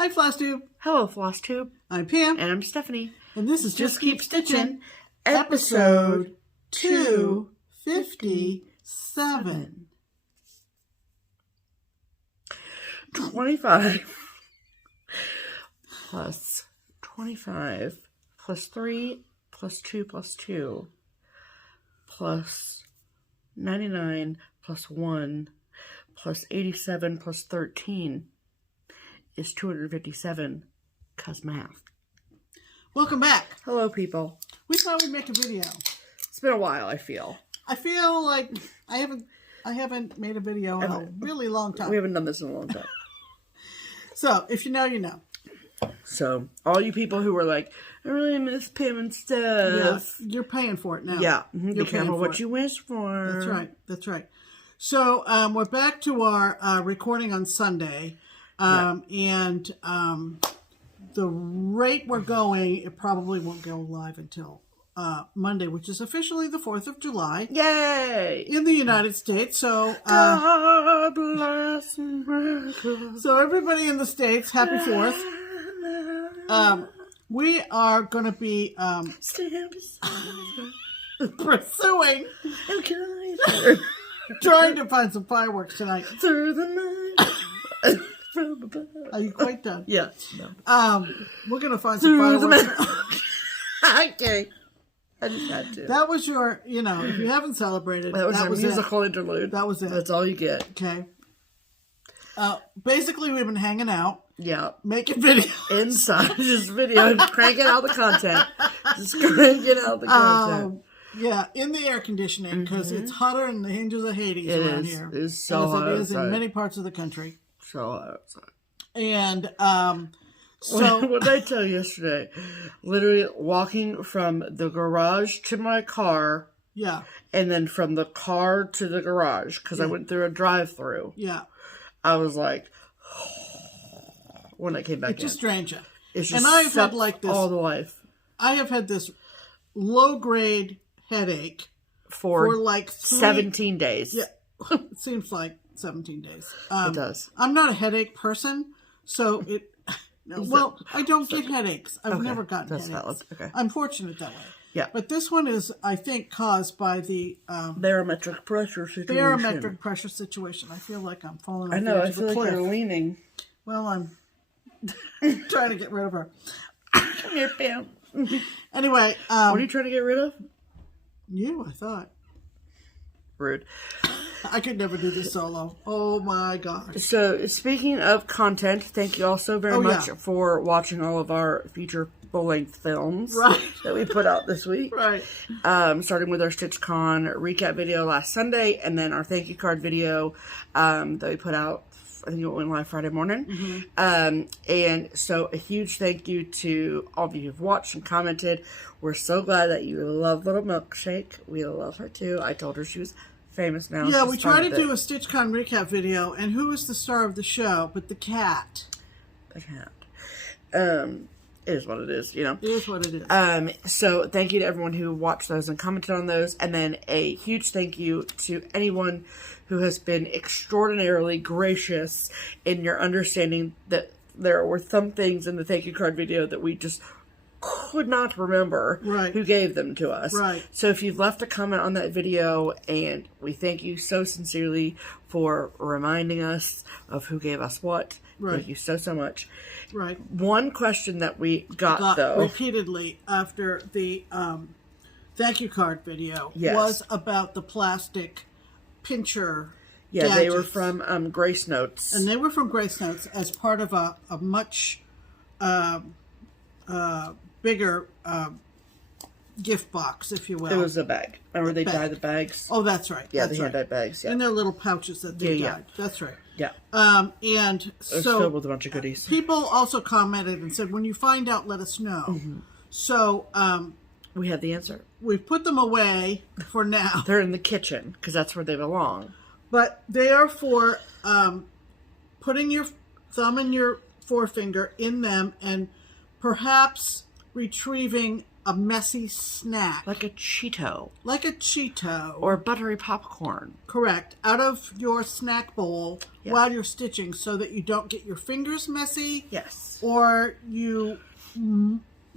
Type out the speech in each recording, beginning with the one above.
Hi, FlossTube. Hello, FlossTube. I'm Pam. And I'm Stephanie. And this is Just Keep Stitching, episode 257. 25 plus 25 plus 3 plus 2 plus 2 plus 99 plus 1 plus 87 plus 13 is 257, cause math. Welcome back. Hello, people. We thought we'd make a video. It's been a while, I feel. I feel like I haven't made a video in a really long time. We haven't done this in a long time. So, if you know, you know. So, all you people who were like, I really miss Pam and Steph. Yes, you're paying for it now. Yeah. You're Be careful what you wish for. That's right. That's right. So, we're back to our recording on Sunday. And the rate we're going, it probably won't go live until Monday, which is officially the 4th of July. Yay! In the United States. So, God bless America. So everybody in the States, happy 4th. We are going to be pursuing, trying to find some fireworks tonight. Through the night. Are you quite done? Yeah. No. We're going to find some fireworks. Okay. I just had to. That was your, if you haven't celebrated, that was your musical it. interlude. That was it. That's all you get. Okay. Basically, we've been hanging out. Yeah. Making videos. Inside this video, cranking out the content. Just cranking out the content. Yeah, in the air conditioning, because it's hotter than the hinges of Hades around here. It is so hot as it is outside. in many parts of the country. So hot outside. And, so... What did I tell you yesterday? Literally walking from the garage to my car. Yeah. And then from the car to the garage, because I went through a drive-through. Yeah. I was like, when I came back it just drains you. It's just and I've had like this all the life. I have had this low-grade headache for like 17 days. Yeah. It seems like 17 days. It does. I'm not a headache person, so it... Well, I don't get headaches. I've never gotten headaches. Valid. Okay. I'm fortunate that way. Yeah. But this one is, I think, caused by the... barometric pressure situation. Barometric pressure situation. I feel like I'm falling off the edge of the cliff. I feel like you're leaning. Well, I'm trying to get rid of her. Come here, Pam. Anyway. What are you trying to get rid of? You, I thought. Rude. I could never do this solo. Oh my gosh. So, speaking of content, thank you all so very much for watching all of our future full-length films that we put out this week. Right. Starting with our StitchCon recap video last Sunday, and then our thank you card video that we put out, I think it went live Friday morning. Mm-hmm. And so a huge thank you to all of you who've watched and commented. We're so glad that you love Little Milkshake. We love her too. I told her she was famous now. Yeah, we tried to do a StitchCon recap video, and who was the star of the show but the cat? The cat. It is what it is, It is what it is. So thank you to everyone who watched those and commented on those, and then a huge thank you to anyone who has been extraordinarily gracious in your understanding that there were some things in the thank you card video that we just could not remember who gave them to us. Right. So if you've left a comment on that video, and we thank you so sincerely for reminding us of who gave us what. Thank you so much. Right. One question that we got though repeatedly after the thank you card video was about the plastic pincher. Yeah, gadgets. they were from Grace Notes. And they were from Grace Notes as part of a much bigger gift box, if you will. It was a bag. Remember they dyed the bags? Oh, that's right. Yeah, that's the hand-dyed bags. Yeah. In their little pouches that they dyed. That's right. Yeah. And it was filled with a bunch of goodies. People also commented and said, when you find out, let us know. Mm-hmm. So we had the answer. We've put them away for now. They're in the kitchen because that's where they belong. But they are for putting your thumb and your forefinger in them and perhaps retrieving a messy snack. Like a Cheeto. Like a Cheeto. Or buttery popcorn. Correct. Out of your snack bowl Yes. while you're stitching so that you don't get your fingers messy. Yes. Or you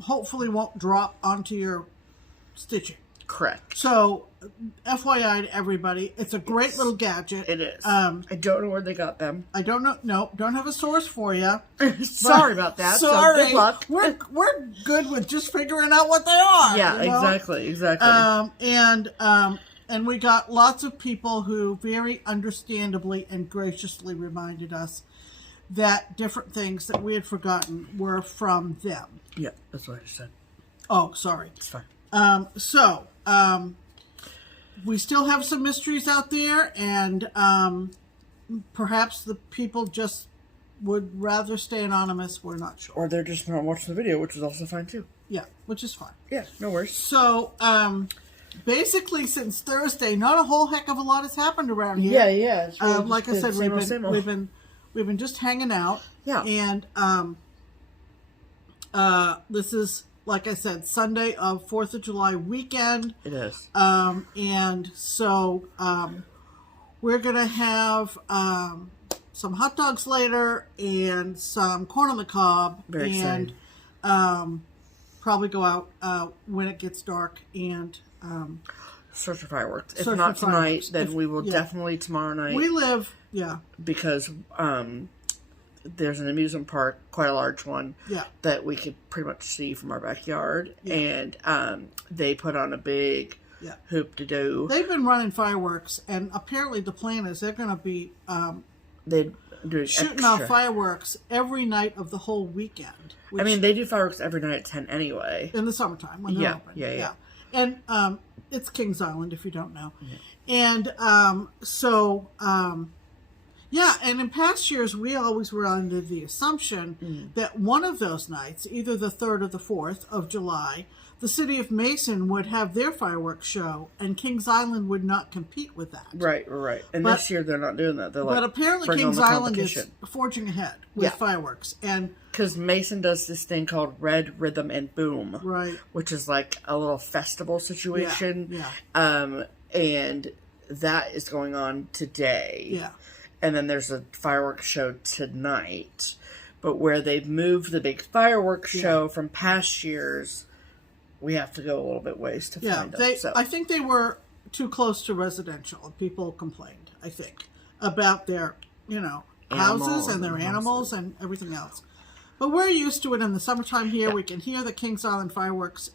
hopefully won't drop onto your stitching. Correct. So, FYI to everybody, it's a great little gadget. It is. I don't know where they got them. I don't know. No, don't have a source for you. Sorry about that. Sorry. So good luck. We're good with just figuring out what they are. Yeah, you know? exactly. And we got lots of people who very understandably and graciously reminded us that different things that we had forgotten were from them. Yeah, that's what I said. Oh, sorry. It's fine. We still have some mysteries out there, and perhaps the people just would rather stay anonymous. We're not sure. Or they're just not watching the video, which is also fine too. Yeah, which is fine. Yeah, no worries. So, basically, since Thursday, not a whole heck of a lot has happened around here. Yeah. It's really Like I said, we've been just hanging out. Yeah. And this is, like I said, Sunday of 4th of July weekend. It is. And so we're going to have some hot dogs later and some corn on the cob. Very exciting. Probably go out when it gets dark and search for fireworks. If search not for tonight, fireworks. then we will definitely tomorrow night. We live, yeah. Because there's an amusement park, quite a large one, that we could pretty much see from our backyard. Yeah. And they put on a big hoop-de-doo. They've been running fireworks, and apparently the plan is they're going to be shooting off fireworks every night of the whole weekend. I mean, they do fireworks every night at 10 anyway. In the summertime when they're open. Yeah. And it's Kings Island, if you don't know. Yeah. And and in past years, we always were under the assumption that one of those nights, either the 3rd or the 4th of July, the city of Mason would have their fireworks show, and Kings Island would not compete with that. Right. And this year, they're not doing that. But apparently Kings Island is forging ahead with fireworks. And because Mason does this thing called Red Rhythm and Boom. Right. Which is like a little festival situation. Yeah. And that is going on today. Yeah. And then there's a fireworks show tonight. But where they've moved the big fireworks show from past years, we have to go a little bit ways to find them. So. I think they were too close to residential. People complained, I think, about their, houses and their animals and everything else. But we're used to it in the summertime here. Yeah. We can hear the Kings Island fireworks,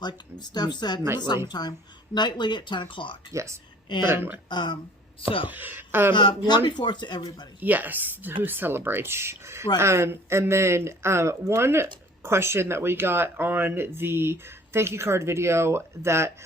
like Steph said, in the summertime, nightly at 10 o'clock. Yes. And, but anyway. Happy 4th to everybody. Yes, who celebrates. Right. And then one question that we got on the thank you card video that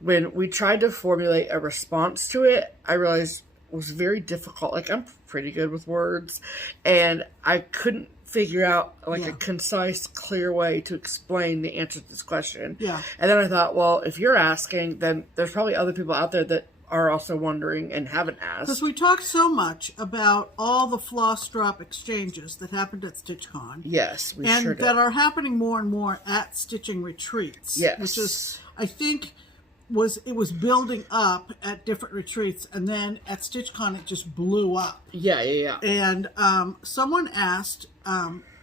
when we tried to formulate a response to it, I realized was very difficult. Like, I'm pretty good with words, and I couldn't figure out a concise, clear way to explain the answer to this question. Yeah. And then I thought, well, if you're asking, then there's probably other people out there that are also wondering and haven't asked. Because we talked so much about all the floss drop exchanges that happened at StitchCon. Yes, we and sure did. that are happening more and more at stitching retreats. Yes. Which is, I think, it was building up at different retreats, and then at StitchCon it just blew up. Yeah. And someone asked,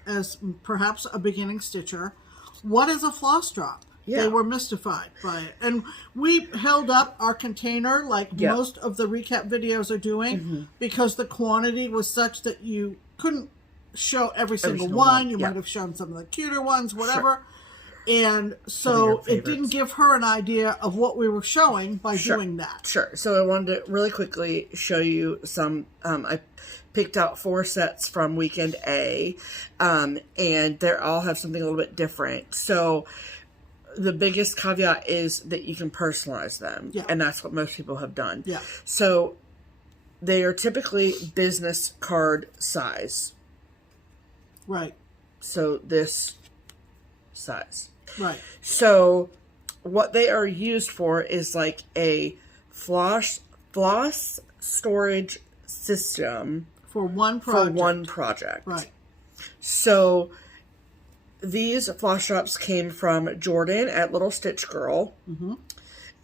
as perhaps a beginning stitcher, what is a floss drop? Yeah. They were mystified by it. And we held up our container like most of the recap videos are doing because the quantity was such that you couldn't show every single one. You might have shown some of the cuter ones, whatever. Sure. And so it didn't give her an idea of what we were showing by doing that. Sure. So I wanted to really quickly show you some, I picked out 4 sets from Weekend A, and they all have something a little bit different. So the biggest caveat is that you can personalize them, and that's what most people have done. Yeah. So they are typically business card size. Right. So this size. Right. So what they are used for is like a floss storage system for one project. Right. So these floss drops came from Jordan at Little Stitch Girl. Mm-hmm.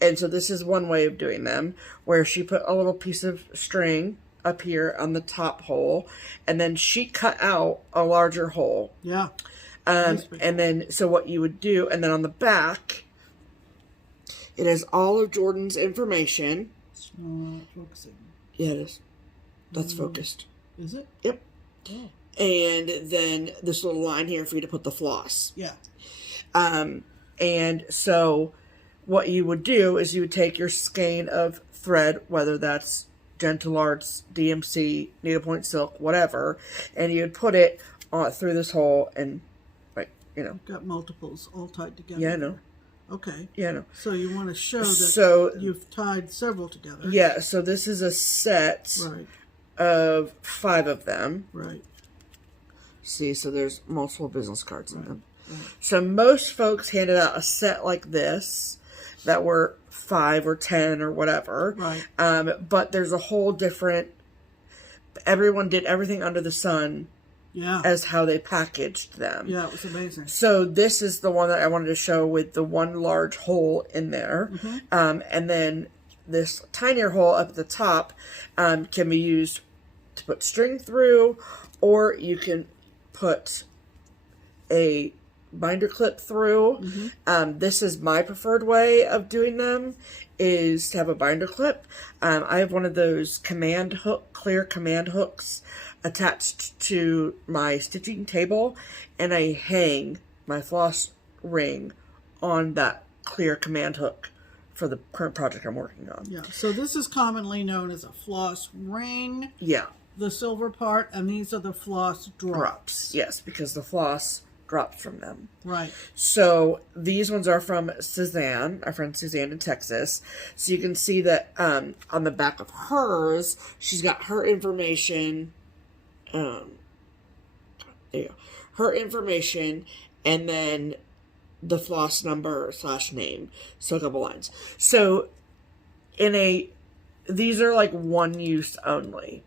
And so this is one way of doing them, where she put a little piece of string up here on the top hole, and then she cut out a larger hole. Yeah. And then, so what you would do, and then on the back, it has all of Jordan's information. It's not focusing. Yeah, it is. That's focused. Is it? Yep. Oh. And then this little line here for you to put the floss. Yeah. And so what you would do is you would take your skein of thread, whether that's Gentle Arts, DMC, needlepoint silk, whatever, and you would put it through this hole and, like, you know. Got multiples all tied together. Yeah, I know. Okay. Yeah, I know. So you want to show that you've tied several together. Yeah, so this is a set of 5 of them. Right. See, so there's multiple business cards in them. Right. So most folks handed out a set like this that were 5 or 10 or whatever. Right. But there's a whole different, everyone did everything under the sun as how they packaged them. Yeah, it was amazing. So this is the one that I wanted to show with the one large hole in there. Mm-hmm. And then this tinier hole up at the top can be used to put string through, or you can put a binder clip through. Mm-hmm. This is my preferred way of doing them, is to have a binder clip. I have one of those clear command hooks attached to my stitching table, and I hang my floss ring on that clear command hook for the current project I'm working on. Yeah, so this is commonly known as a floss ring. Yeah. The silver part, and these are the floss drops. Yes, because the floss drops from them. Right. So these ones are from Suzanne, our friend Suzanne in Texas. So you can see that on the back of hers, she's got her information. There you go. Her information, and then the floss number / name. So a couple lines. So these are like one use only.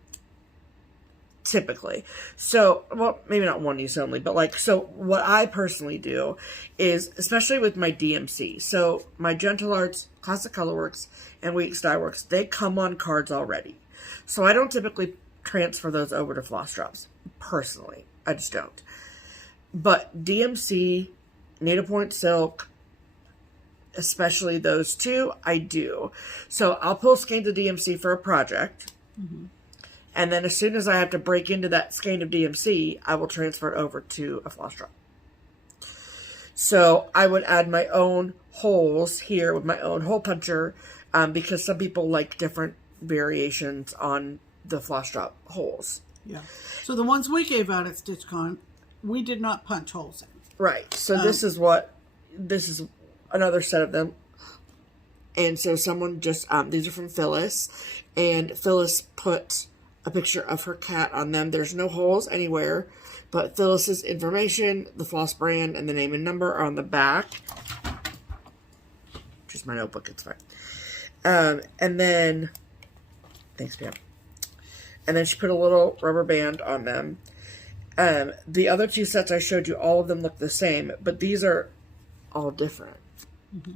Typically. So, well, maybe not one use only, but like, so what I personally do is, especially with my DMC, so my Gentle Arts, Classic Colorworks, and Weeks Dye Works, they come on cards already. So I don't typically transfer those over to floss drops. Personally. I just don't. But DMC, needlepoint silk, especially those two, I do. So I'll pull skeins of DMC for a project. Mm-hmm. And then as soon as I have to break into that skein of DMC, I will transfer it over to a floss drop. So I would add my own holes here with my own hole puncher, because some people like different variations on the floss drop holes. Yeah. So the ones we gave out at StitchCon, we did not punch holes in. Right. So this is another set of them. And so someone just, these are from Phyllis, and Phyllis put a picture of her cat on them. There's no holes anywhere, but Phyllis's information, the floss brand, and the name and number are on the back. Just my notebook, it's fine. And then, thanks, Pam. And then she put a little rubber band on them. The other 2 sets I showed you, all of them look the same, but these are all different. Mm-hmm.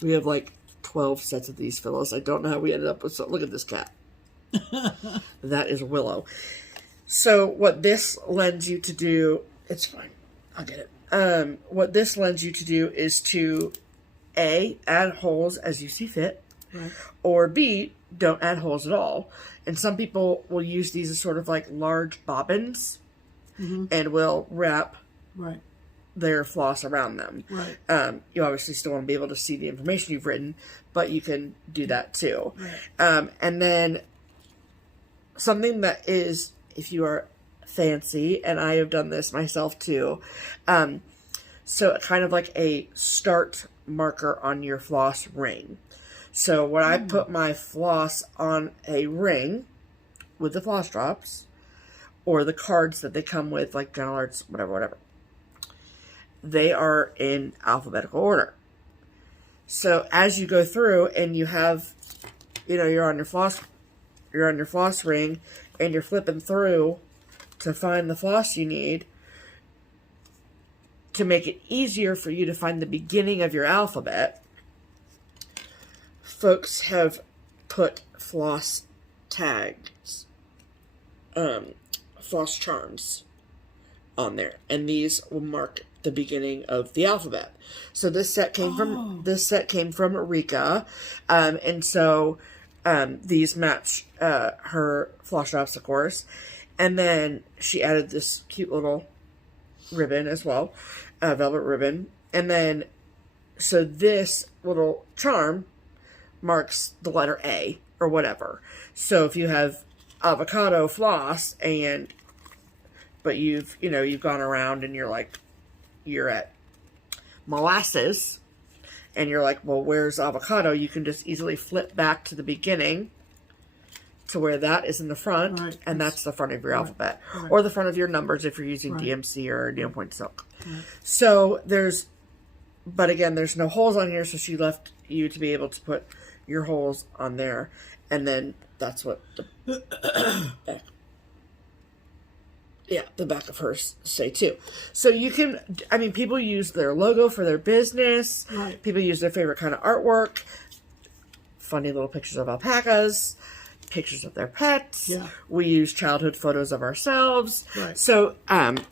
We have like 12 sets of these, Phyllis. I don't know how we ended up with, so look at this cat. That is Willow. So what this lends you to do, it's fine, I'll get it. What this lends you to do is to A, add holes as you see fit, right, or B, don't add holes at all. And some people will use these as sort of like large bobbins, mm-hmm, and will wrap right, their floss around them. right. You obviously still want to be able to see the information you've written, but you can do that too. Right. And then something that is, if you are fancy, and I have done this myself too, so kind of like a start marker on your floss ring. So when I put my floss on a ring with the floss drops, or the cards that they come with, like Gentle Arts, whatever, they are in alphabetical order. So as you go through and you have, you're on your floss ring, and you're flipping through to find the floss you need, to make it easier for you to find the beginning of your alphabet, folks have put floss tags, floss charms on there, and these will mark the beginning of the alphabet. So this set came from Rika, and so these match her floss drops, of course, and then she added this cute little ribbon as well, velvet ribbon, and then so this little charm marks the letter A or whatever. So if you have avocado floss but you've gone around and you're at molasses and you're like, well, where's avocado? You can just easily flip back to the beginning to where that is in the front, right, and that's the front of your alphabet, right, or the front of your numbers if you're using right, DMC or needlepoint silk. Right. So but again, there's no holes on here, so she left you to be able to put your holes on there, and then that's what the back of hers say too. So you can, people use their logo for their business. Right. People use their favorite kind of artwork, funny little pictures of alpacas, pictures of their pets. Yeah. We use childhood photos of ourselves. Right. So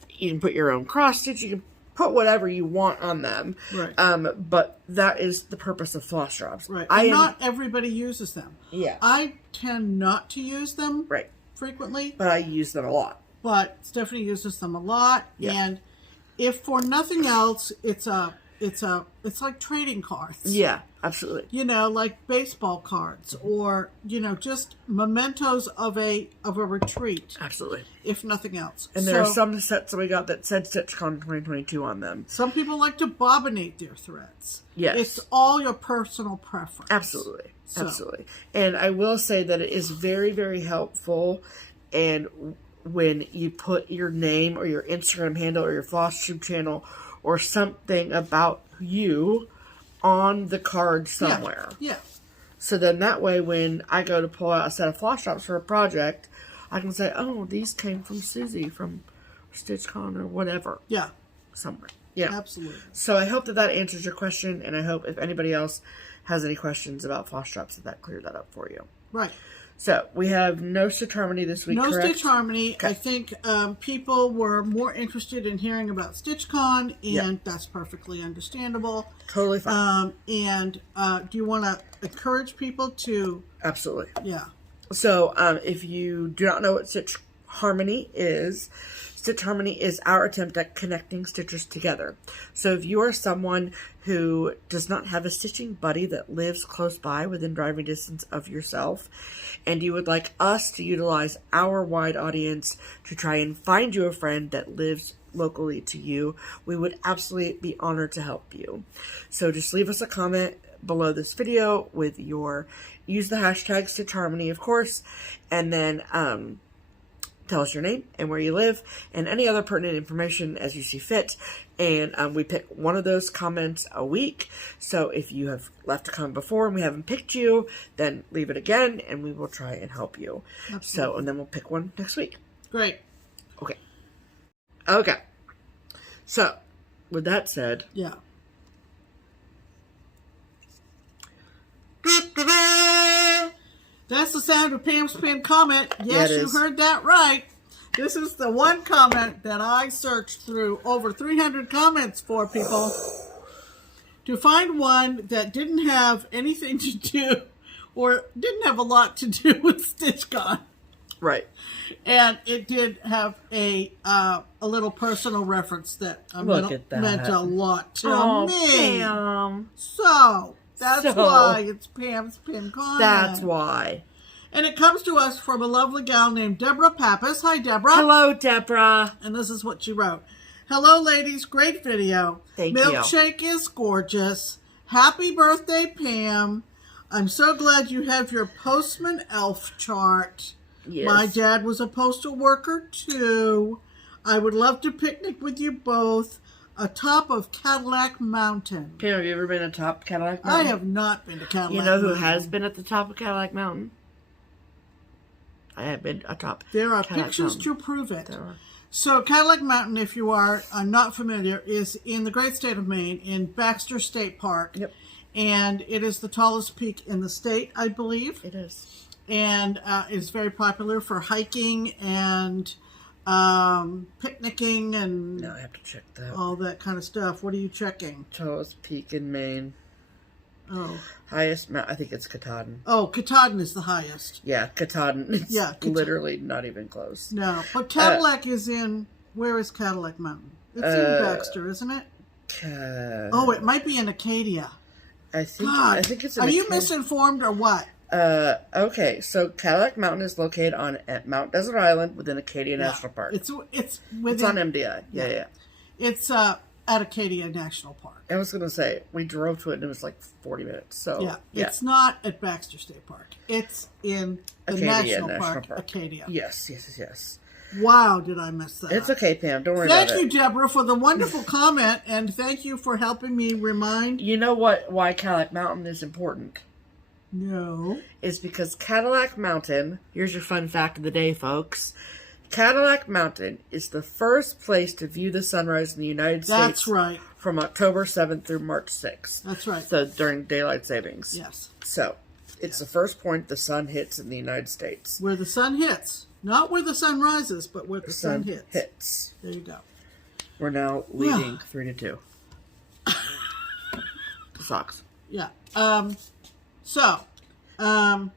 you can put your own cross stitch. You can put whatever you want on them. Right. But that is the purpose of floss drops. Right. Not everybody uses them. Yeah. I tend not to use them. Right. Frequently. But I use them a lot. But Stephanie uses them a lot. Yeah. And if for nothing else, it's like trading cards. Yeah, absolutely. Like baseball cards, or just mementos of a retreat. Absolutely. If nothing else. And there are some sets that we got that said StitchCon 2022 on them. Some people like to bobbinate their threads. Yes. It's all your personal preference. Absolutely. Absolutely. And I will say that it is very, very helpful, and when you put your name or your Instagram handle or your FlossTube channel or something about you on the card somewhere. Yeah. So then that way, when I go to pull out a set of floss drops for a project, I can say, oh, these came from Susie from StitchCon or whatever. Yeah. Somewhere. Yeah. Absolutely. So I hope that answers your question, and I hope if anybody else has any questions about floss drops, that cleared that up for you. Right. So, we have no Stitch Harmony this week, correct? No Stitch Harmony. Okay. I think people were more interested in hearing about StitchCon, and that's perfectly understandable. Totally fine. Do you want to encourage people to... Absolutely. Yeah. So, if you do not know what Stitch Harmony is our attempt at connecting stitchers together. So if you are someone who does not have a stitching buddy that lives close by within driving distance of yourself, and you would like us to utilize our wide audience to try and find you a friend that lives locally to you, we would absolutely be honored to help you. So just leave us a comment below this video with use the hashtag Stitch Harmony, of course, and then tell us your name and where you live and any other pertinent information as you see fit. And we pick one of those comments a week. So if you have left a comment before and we haven't picked you, then leave it again and we will try and help you. Absolutely. So, and then we'll pick one next week. Great. Okay. Okay. So, with that said. Yeah. That's the sound of Pam's pinned comment. Yes, you heard that right. This is the one comment that I searched through over 300 comments for people to find one that didn't have anything to do or didn't have a lot to do with StitchCon. Right. And it did have a little personal reference that, meant a lot to me. Pam. So... That's why it's Pam's pinned comment. That's why. And it comes to us from a lovely gal named Deborah Pappas. Hi, Deborah. Hello, Deborah. And this is what she wrote. Hello, ladies. Great video. Thank you. Milkshake is gorgeous. Happy birthday, Pam. I'm so glad you have your Postman Elf chart. Yes. My dad was a postal worker, too. I would love to picnic with you both. Atop of Cadillac Mountain. Pam, have you ever been atop Cadillac Mountain? I have not been to Cadillac Mountain. You know who has been at the top of Cadillac Mountain? I have been atop. There are Cadillac pictures Mountain. to prove it. There are. So Cadillac Mountain, if you are not familiar, is in the great state of Maine in Baxter State Park. Yep. And it is the tallest peak in the state, I believe. It is. And is very popular for hiking and picnicking and Now I have to check that. all that kind of stuff. What are you checking? Tallest peak in Maine. Oh. Highest mountain, I think it's Katahdin. Oh, Katahdin is the highest. Yeah, Katahdin. It's Yeah, literally not even close. No, but Cadillac is in, where is Cadillac Mountain? It's in Baxter, isn't it? Oh, it might be in Acadia. I think God, I think it's in are you Acadia. misinformed or what? Okay, so Cadillac Mountain is located on Mount Desert Island within Acadia Yeah, National Park. It's It's within, on MDI. Yeah. It's at Acadia National Park. I was going to say, we drove to it and it was like 40 minutes. So, Yeah, it's not at Baxter State Park. It's in the Acadia National Park, Acadia. Yes. Wow, did I miss that? It's okay, Pam. Don't worry Thank about you, it. Deborah, for the wonderful comment, and thank you for helping me remind. You know why Cadillac Mountain is important? No. Is because Cadillac Mountain, here's your fun fact of the day, folks. Cadillac Mountain is the first place to view the sunrise in the United States. That's right. From October 7th through March 6th. That's right. So during daylight savings. Yes. So it's the first point the sun hits in the United States. Where the sun hits. Not where the sun rises, but where the sun hits. hits. There you go. We're now leading 3-2. The Sox. Yeah. So, I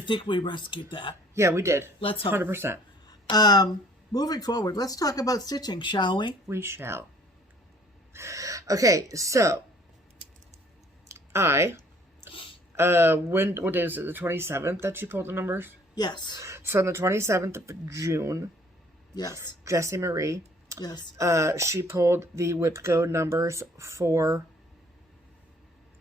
think we rescued that. Yeah, we did. Let's hope. 100%. Moving forward, let's talk about stitching, shall we? We shall. Okay, so what day is it? The 27th that you pulled the numbers? Yes. So on the 27th of June, Yes. Jessie Marie, Yes. she pulled the WIPCO numbers for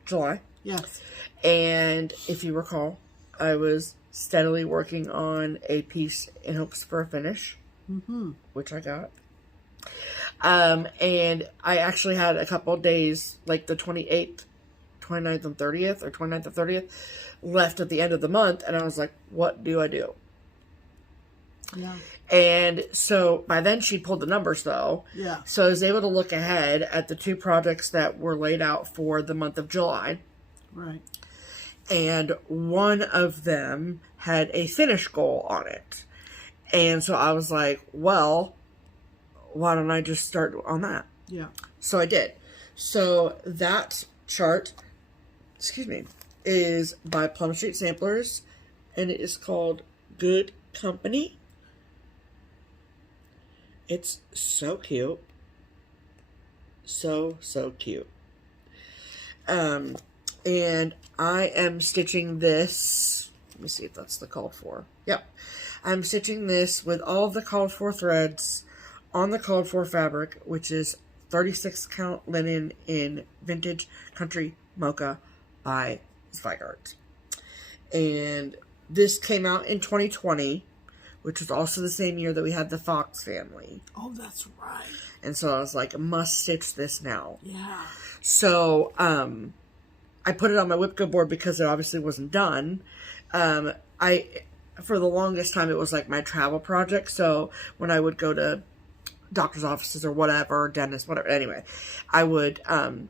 July. Yes. And if you recall, I was steadily working on a piece in hopes for a finish, which I got. And I actually had a couple of days, like the 28th, 29th, and 30th, or 29th and 30th, left at the end of the month. And I was like, what do I do? Yeah. And so by then she pulled the numbers, though. Yeah. So I was able to look ahead at the two projects that were laid out for the month of July. Right. And one of them had a finish goal on it. And so I was like, well, why don't I just start on that? Yeah. So I did. So that chart, is by Plum Street Samplers, and it is called Good Company. It's so cute. So cute. And I am stitching this. Let me see if that's the called for. Yep. I'm stitching this with all of the called for threads on the called for fabric, which is 36 count linen in Vintage Country Mocha by Zweigart. And this came out in 2020, which was also the same year that we had the Fox family. Oh, that's right. And so I was like, must stitch this now. Yeah. So, I put it on my WIPCO board because it obviously wasn't done. For the longest time, it was like my travel project. So when I would go to doctor's offices or whatever, dentist, whatever, anyway, I would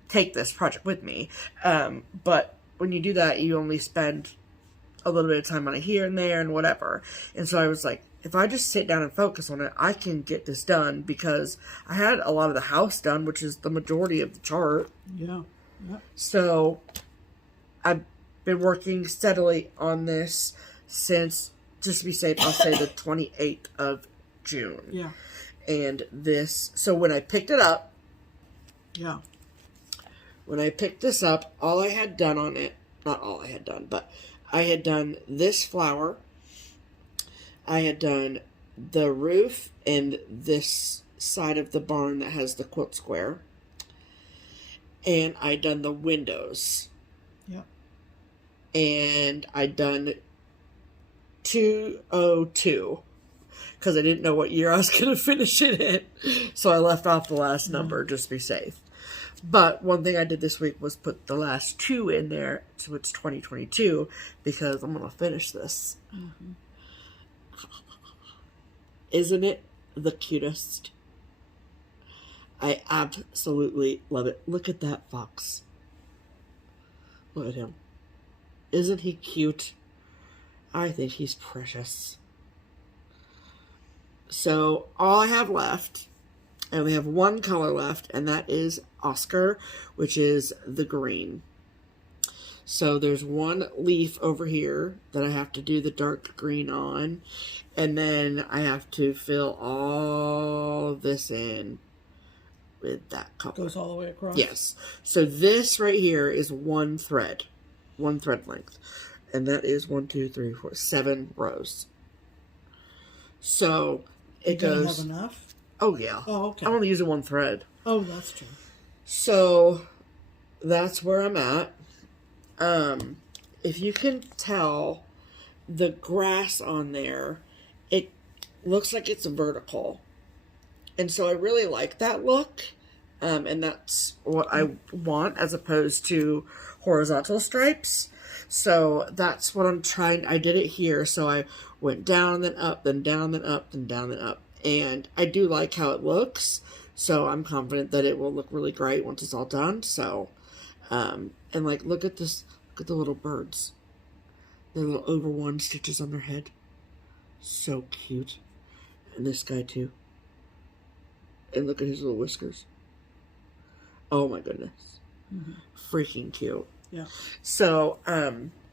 take this project with me. But when you do that, you only spend a little bit of time on it here and there and whatever. And so I was like, if I just sit down and focus on it, I can get this done, because I had a lot of the house done, which is the majority of the chart. Yeah. Yeah. So I've been working steadily on this since, just to be safe, I'll say the 28th of June. Yeah. And this, so when I picked it up, Yeah. when I picked this up, all I had done on it, not all I had done, but I had done this flower, I had done the roof and this side of the barn that has the quilt square, and I'd done the windows. Yeah. And I'd done 202, because I didn't know what year I was going to finish it in. So I left off the last number just to be safe. But one thing I did this week was put the last 2 in there, so it's 2022, because I'm going to finish this. Isn't it the cutest? I absolutely love it. Look at that fox. Look at him. Isn't he cute? I think he's precious. So all I have left, and we have one color left, and that is Oscar, which is the green. So there's one leaf over here that I have to do the dark green on, and then I have to fill all this in with that color. Goes all the way across? Yes. So this right here is one thread length. And that is 1, 2, 3, 4, 7 rows. So it goes. Have enough? Oh, yeah. Oh, okay. I'm only using one thread. Oh, that's true. So that's where I'm at. If you can tell the grass on there, it looks like it's vertical. And so I really like that look. And that's what I want as opposed to horizontal stripes. So that's what I'm trying. I did it here. So I went down, then up, then down, then up, then down, then up. And I do like how it looks. So I'm confident that it will look really great once it's all done. So, and like, look at this. Look at the little birds. Their little overworn stitches on their head. So cute. And this guy too. And look at his little whiskers. Oh my goodness. Mm-hmm. Freaking cute. Yeah. So,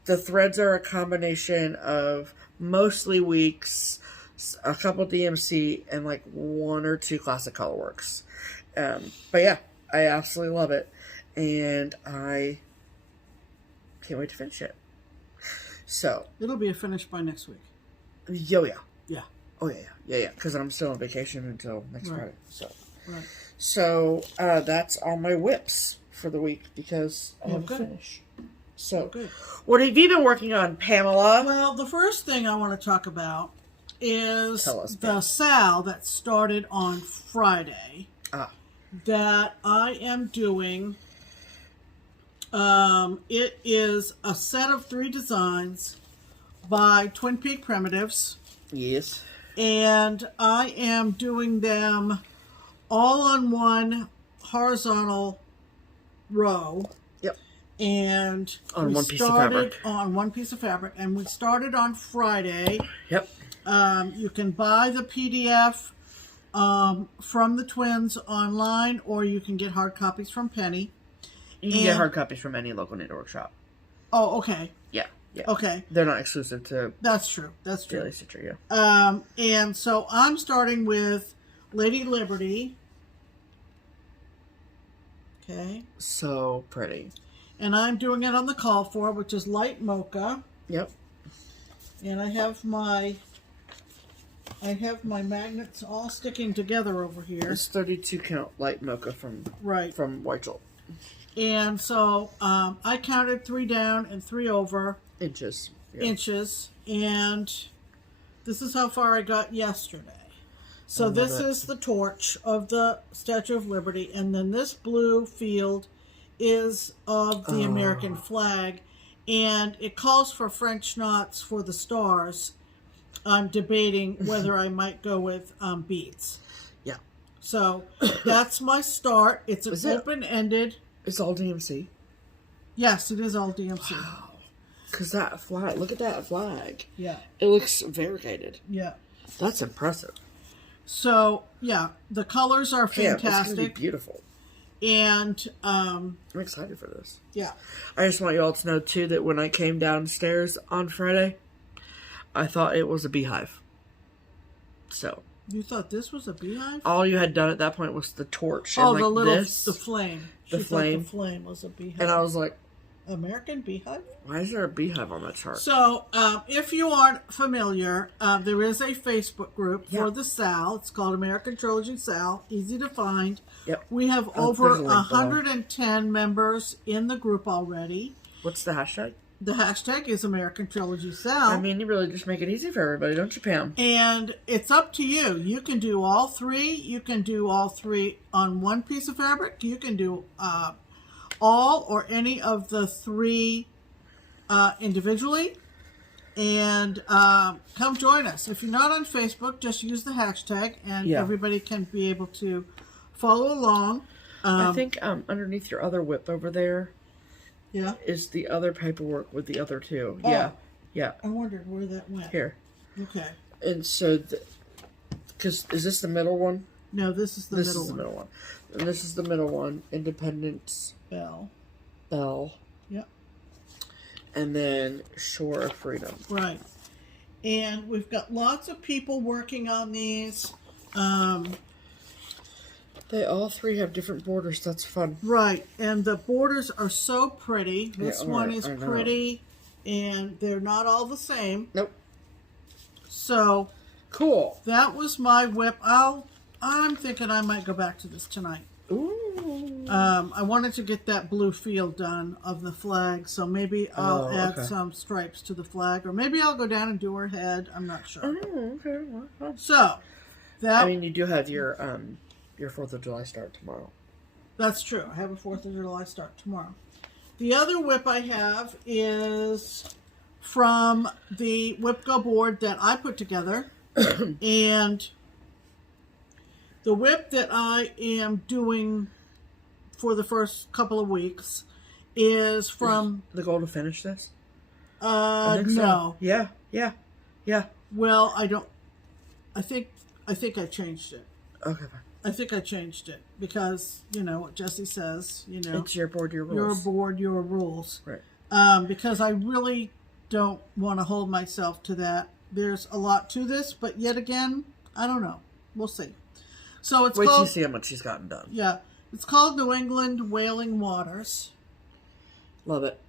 the threads are a combination of mostly Weeks, a couple DMC, and like 1 or 2 Classic Colorworks. But yeah, I absolutely love it. And I can't wait to finish it. So. It'll be finished by next week. Yo, yeah. Yeah. Oh, yeah. Because I'm still on vacation until next Friday. So. Right. So, that's all my whips for the week because I have to finish. So, good. What have you been working on, Pamela? Well, the first thing I want to talk about is us, the sale that started on Friday that I am doing. It is a set of 3 designs by Twin Peak Primitives. Yes. And I am doing them all on one horizontal row. Yep. And on one piece of fabric. On one piece of fabric. And we started on Friday. Yep. You can buy the PDF from the twins online, or you can get hard copies from Penny. You can get hard copies from any local knit workshop. Oh, okay. Yeah. Okay. They're not exclusive to That's true. Daily Stitcher, yeah. And so I'm starting with Lady Liberty. Okay. So pretty. And I'm doing it on the call for, which is light mocha. Yep. And I have my magnets all sticking together over here. It's 32 count light mocha from Whitehall. And so I counted 3 down and 3 over. Inches. Yeah. Inches. And this is how far I got yesterday. So this is the torch of the Statue of Liberty. And then this blue field is of the American flag. And it calls for French knots for the stars. I'm debating whether I might go with beads. Yeah. So that's my start. It's an open-ended. It's all DMC? Yes, it is all DMC. Wow. Because that flag, look at that flag. Yeah. It looks variegated. Yeah. That's impressive. So, yeah, the colors are fantastic. Yeah, it's going to be beautiful. And I'm excited for this. Yeah. I just want you all to know, too, that when I came downstairs on Friday, I thought it was a beehive. So. You thought this was a beehive? All you had done at that point was the torch. Oh, and the like little, the flame. The flame. The flame was a beehive. And I was like, American beehive? Why is there a beehive on that chart? So, if you aren't familiar, there is a Facebook group for the SAL. It's called American Trilogy SAL. Easy to find. Yep. We have over 110 members in the group already. What's the hashtag? The hashtag is American Trilogy SAL. I mean, you really just make it easy for everybody, don't you, Pam? And it's up to you. You can do all 3. You can do all 3 on one piece of fabric. You can do all or any of the 3 individually. And come join us. If you're not on Facebook, just use the hashtag, and everybody can be able to follow along. I think underneath your other whip over there is the other paperwork with the other two. Oh. Yeah. I wondered where that went. Here. Okay. And so, because is this the middle one? No, this is the middle one. This is the middle one. And this is the middle one. Independence. Bell. Yep. And then Shore of Freedom. Right. And we've got lots of people working on these. They all three have different borders. That's fun. Right. And the borders are so pretty. This one is pretty. And they're not all the same. Nope. So. Cool. That was my whip. I'm thinking I might go back to this tonight. Ooh. I wanted to get that blue field done of the flag, so maybe I'll add some stripes to the flag, or maybe I'll go down and do her head. I'm not sure. Oh, okay. Well, so that. I mean, you do have your 4th of July start tomorrow. That's true. I have a 4th of July start tomorrow. The other whip I have is from the Whip Go board that I put together, and the whip that I am doing for the first couple of weeks is from... Is the goal to finish this? No. So. Yeah. Well, I don't... I think I changed it. Okay, fine. I think I changed it because, you know, what Jessie says, you know... It's your board, your rules. Your board, your rules. Right. Because I really don't want to hold myself to that. There's a lot to this, but yet again, I don't know. We'll see. So it's Wait called... till you see how much she's gotten done. Yeah. It's called New England Whaling Waters. Love it.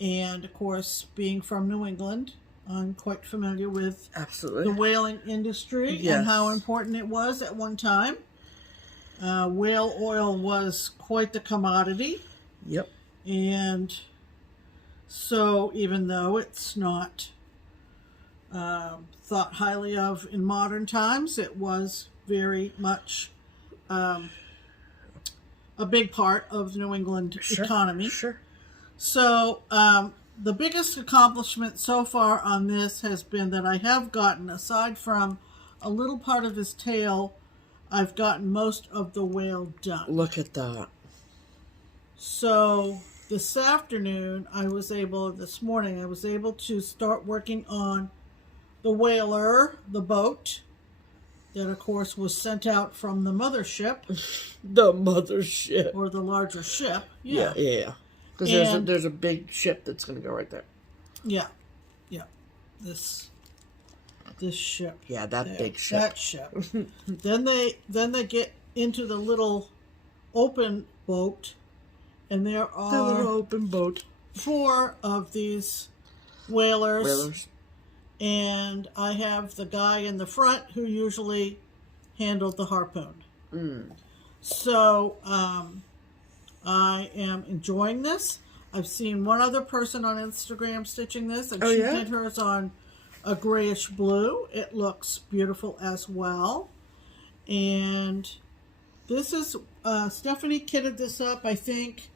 And, of course, being from New England, I'm quite familiar with absolutely the whaling industry and how important it was at one time. Whale oil was quite the commodity. Yep. And so even though it's not thought highly of in modern times, it was very much a big part of the New England economy. Sure. So the biggest accomplishment so far on this has been that I have gotten, aside from a little part of his tail, I've gotten most of the whale done. Look at that. So this afternoon, this morning, I was able to start working on the whaler, the boat, that of course was sent out from the mothership. The mothership. Or the larger ship. Yeah. Because there's a big ship that's going to go right there. Yeah. This ship. Yeah, that big ship. That ship. then they get into the little open boat, and there are the little open boat. 4 of these whalers. And I have the guy in the front who usually handled the harpoon. So I am enjoying this. I've seen one other person on Instagram stitching this, and she did hers on a grayish blue. It looks beautiful as well. And this is, Stephanie kitted this up, I think.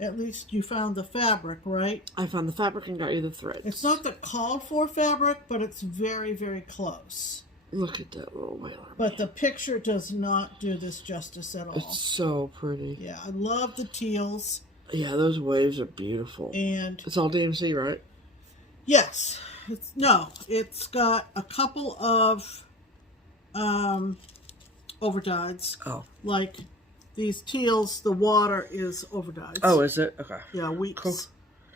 At least you found the fabric, right? I found the fabric and got you the threads. It's not the called for fabric, but it's very, very close. Look at that little whaler. But the picture does not do this justice at all. It's so pretty. Yeah, I love the teals. Yeah, those waves are beautiful. And it's all DMC, right? Yes. It's got a couple of overdyes. Oh. Like these teals, the water is overdyed. Oh, is it? Okay. Yeah, weeks. Cool.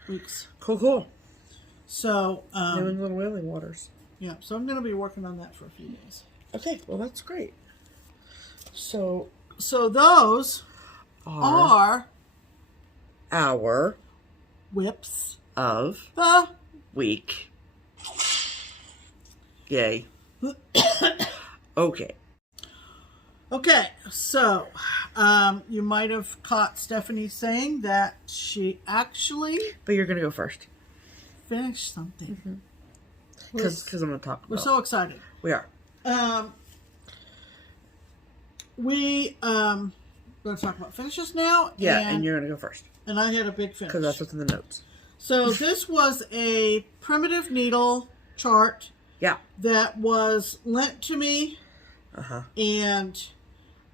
Weeks. Cool. So, New England Whaling Waters. Yeah, so I'm going to be working on that for a few days. Okay, well that's great. So those are our whips of the week. Yay. Okay. Okay, so you might have caught Stephanie saying that she actually... But you're going to go first. Finished something. Because I'm going to talk about it. We're so excited. We are. We going to talk about finishes now. Yeah, and you're going to go first. And I had a big finish. Because that's what's in the notes. So this was a primitive needle chart Yeah. that was lent to me. And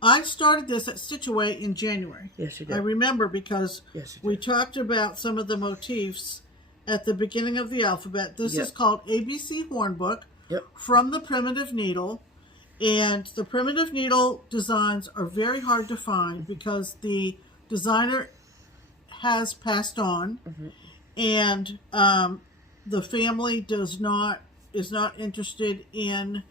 I started this at Stitch Away in January. Yes, you did. I remember because Yes, you did. we talked about some of the motifs at the beginning of the alphabet. This is called ABC Hornbook from the primitive needle. And the primitive needle designs are very hard to find because the designer has passed on, and the family is not interested in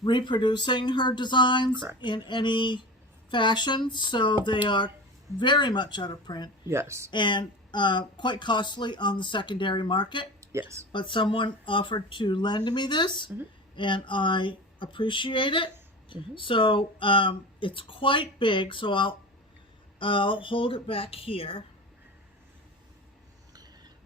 reproducing her designs in any fashion, so they are very much out of print. Yes. And quite costly on the secondary market. Yes. But someone offered to lend me this, and I appreciate it. So it's quite big, so I'll hold it back here.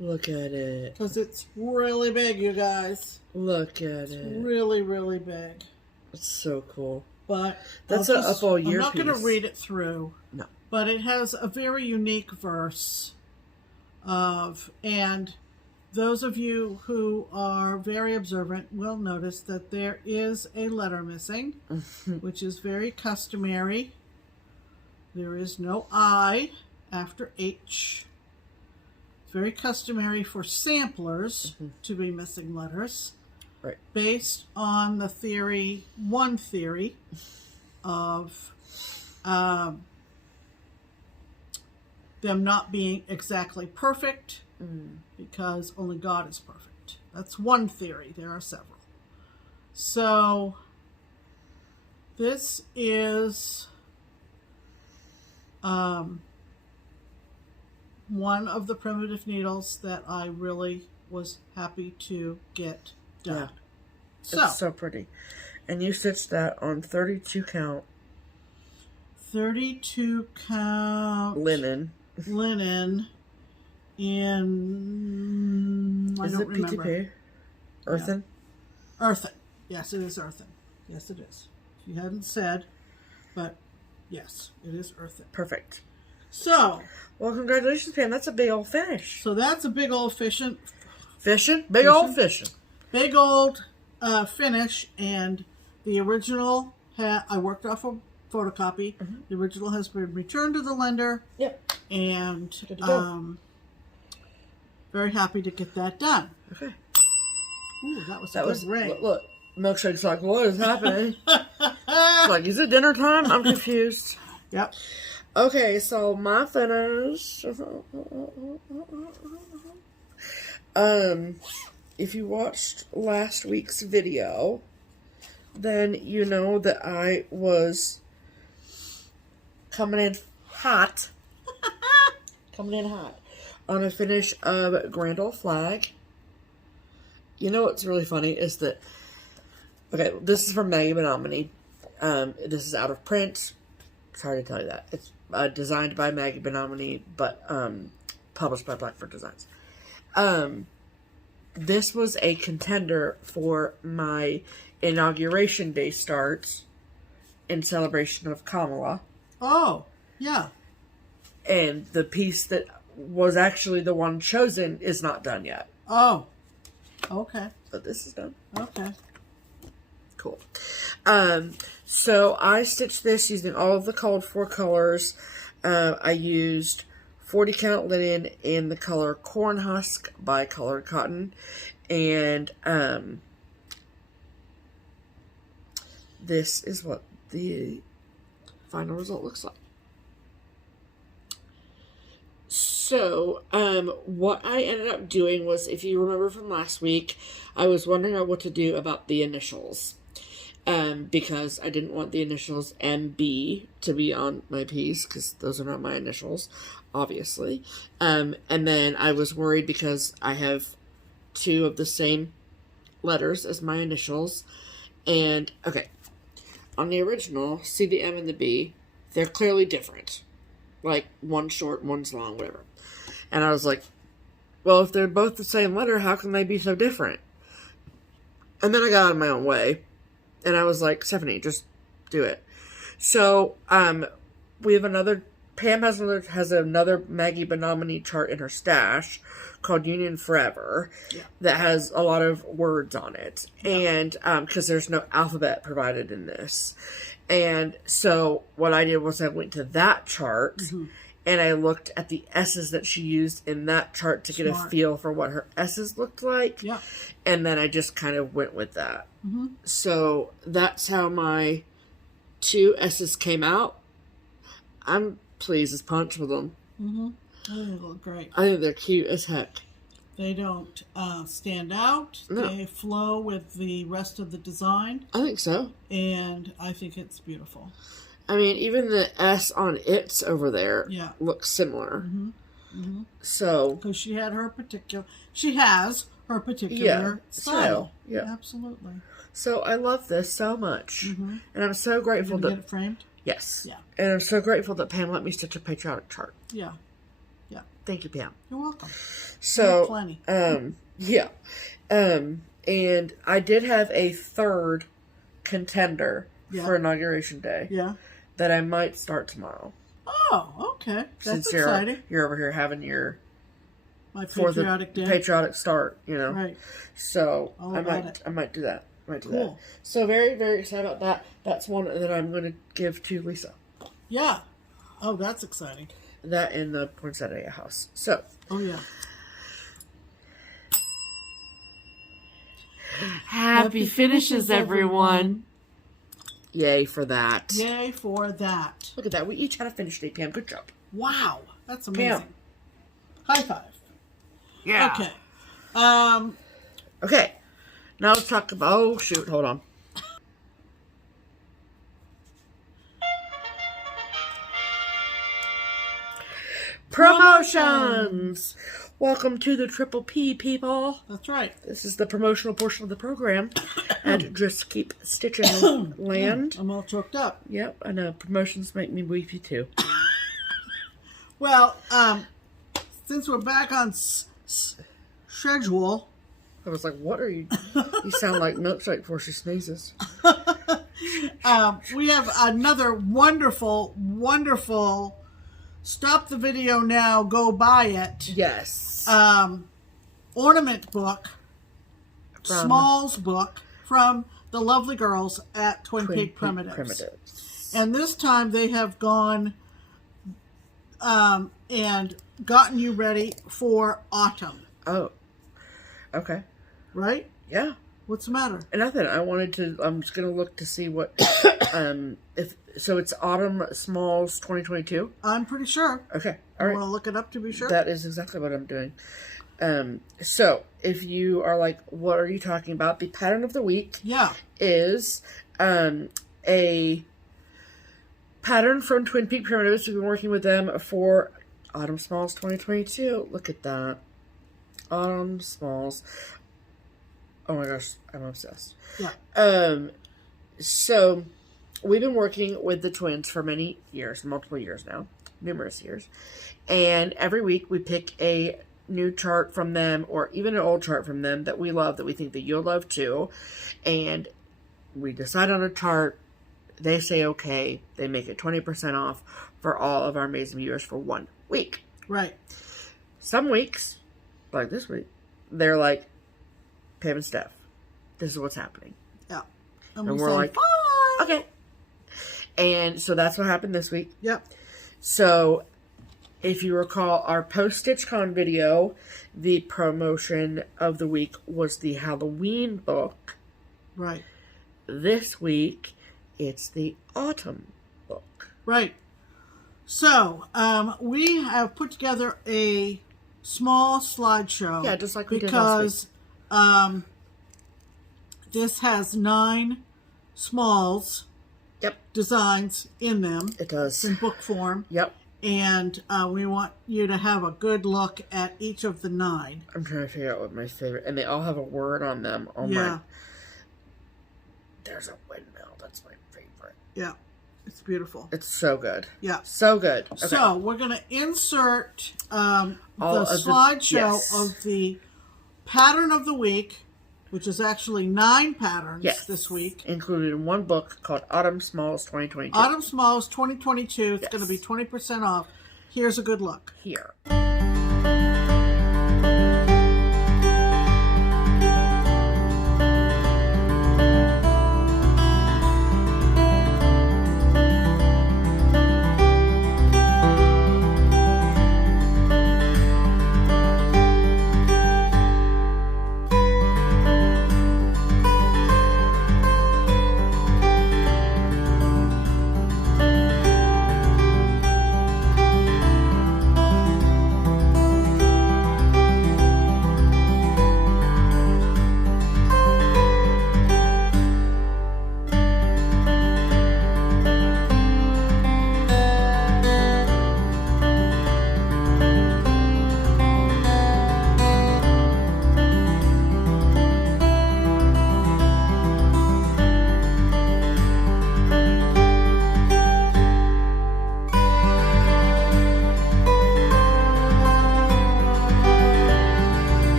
Look at it. Because it's really big, you guys. Look at it. Really, really big. It's so cool. But that's an up all year I'm not piece. going to read it through. No. But it has a very unique verse and those of you who are very observant will notice that there is a letter missing, which is very customary. There is no I after H. It's very customary for samplers to be missing letters. Right. Based on the theory of them not being exactly perfect, because only God is perfect. That's one theory. There are several. So this is one of the primitive needles that I really was happy to get done. Yeah. It's so pretty. And you stitched that on 32 count. 32 count. Linen. In I don't remember. PTP? Earthen? Yeah. Earthen. Yes, it is earthen. Yes, it is. She hadn't said, but yes, it is earthen. Perfect. So, well, congratulations, Pam. That's a big old finish. So that's a big old fishing. Big old fishing. Big old finish, and the original I worked off a photocopy. The original has been returned to the lender. Yep. And very happy to get that done. Okay. Ooh, that was a good ring. Look, Milkshake's like, what is happening? It's like, is it dinner time? I'm confused. Yep. Okay, so my finish. If you watched last week's video, then you know that I was coming in hot on a finish of Grand Old Flag. You know what's really funny is that, okay, this is from Maggie Menominee. This is out of print. Sorry to tell you that. It's designed by Maggie Menominee, but published by Blackford Designs. This was a contender for my inauguration day starts in celebration of Kamala. Oh, yeah. And the piece that was actually the one chosen is not done yet. Oh, okay. But this is done. Okay. Cool. So I stitched this using all of the called for colors. I used 40 count linen in the color Corn Husk by Colored Cotton. And this is what the final result looks like. So, what I ended up doing was, if you remember from last week, I was wondering what to do about the initials. Because I didn't want the initials MB to be on my piece, because those are not my initials, obviously. And then I was worried because I have two of the same letters as my initials. And, okay, on the original, see the M and the B, they're clearly different. Like, one's short, one's long, whatever. And I was like, well, if they're both the same letter, how can they be so different? And then I got out of my own way. And I was like, Stephanie, just do it. So, we have another Pam has another Maggie Bonomini chart in her stash called Union Forever that has a lot of words on it. And because there's no alphabet provided in this. And so what I did was I went to that chart and I looked at the S's that she used in that chart to get a feel for what her S's looked like. Yeah. And then I just kind of went with that. So that's how my 2 S's came out. I'm pleased as punch with them. They look great. I think they're cute as heck. They don't stand out. No. They flow with the rest of the design. I think so. And I think it's beautiful. I mean, even the S on its over there looks similar. So, because she has her particular style. Yeah, absolutely. So I love this so much, and I'm so grateful to get it framed. Yes. Yeah. And I'm so grateful that Pam let me stitch a patriotic chart. Yeah. Yeah. Thank you, Pam. You're welcome. So, plenty. Yeah. And I did have a third contender for Inauguration Day. Yeah. That I might start tomorrow. Oh, okay. That's Since exciting. You're over here having my patriotic day. Patriotic start, you know. Right. So I might do that. Cool. So very, very excited about that. That's one that I'm going to give to Lisa. Yeah. Oh, that's exciting. That in the Poinsettia house. So. Oh, yeah. Happy finishes, everyone. Yay for that. Yay for that. Look at that. We each had a finish date, Pam. Good job. Wow. That's amazing. Pam. High five. Yeah. Okay. Okay. Now let's talk about... Oh, shoot. Hold on. Promotions! Welcome to the Triple P, people. That's right. This is the promotional portion of the program at Just Keep Stitching Land. I'm all choked up. Yep, I know. Promotions make me weepy too. Well, since we're back on schedule... I was like, what are you... You sound like Milkshake before she sneezes. We have another wonderful, wonderful... Stop the video now, go buy it. Yes. Ornament book, Smalls book from the lovely girls at Twin Peak Primitives. And this time they have gone and gotten you ready for autumn. Oh. Okay. Right? Yeah. What's the matter? Nothing. I'm just going to look to see what, so it's Autumn Smalls 2022? I'm pretty sure. Okay. All right. Want to look it up to be sure? That is exactly what I'm doing. So if you are like, what are you talking about? The pattern of the week is a pattern from Twin Peak Primitives. We've been working with them for Autumn Smalls 2022. Look at that. Autumn Smalls. Oh my gosh, I'm obsessed. Yeah. So we've been working with the twins for many years, multiple years now, numerous years. And every week we pick a new chart from them or even an old chart from them that we love, that we think that you'll love too. And we decide on a chart. They say okay. They make it 20% off for all of our amazing viewers for 1 week. Right. Some weeks, like this week, they're like, Pam and Steph, this is what's happening. Yeah. And we're like, bye. Okay. And so that's what happened this week. Yep. So if you recall our post-StitchCon video, the promotion of the week was the Halloween book. Right. This week, it's the autumn book. Right. So, we have put together a small slideshow. Yeah, just like we did last week. Because this has 9 smalls designs in them. It does. It's in book form. Yep. And we want you to have a good look at each of the 9. I'm trying to figure out what my favorite... And they all have a word on them. Oh my... There's a windmill. That's my favorite. Yeah. It's beautiful. It's so good. Yeah. So good. Okay. So, we're going to insert the slideshow of the pattern of the week which is actually 9 patterns Yes. this week. Included in one book called Autumn Smalls 2022. Autumn Smalls 2022. It's Yes. going to be 20% off. Here's a good look. Here.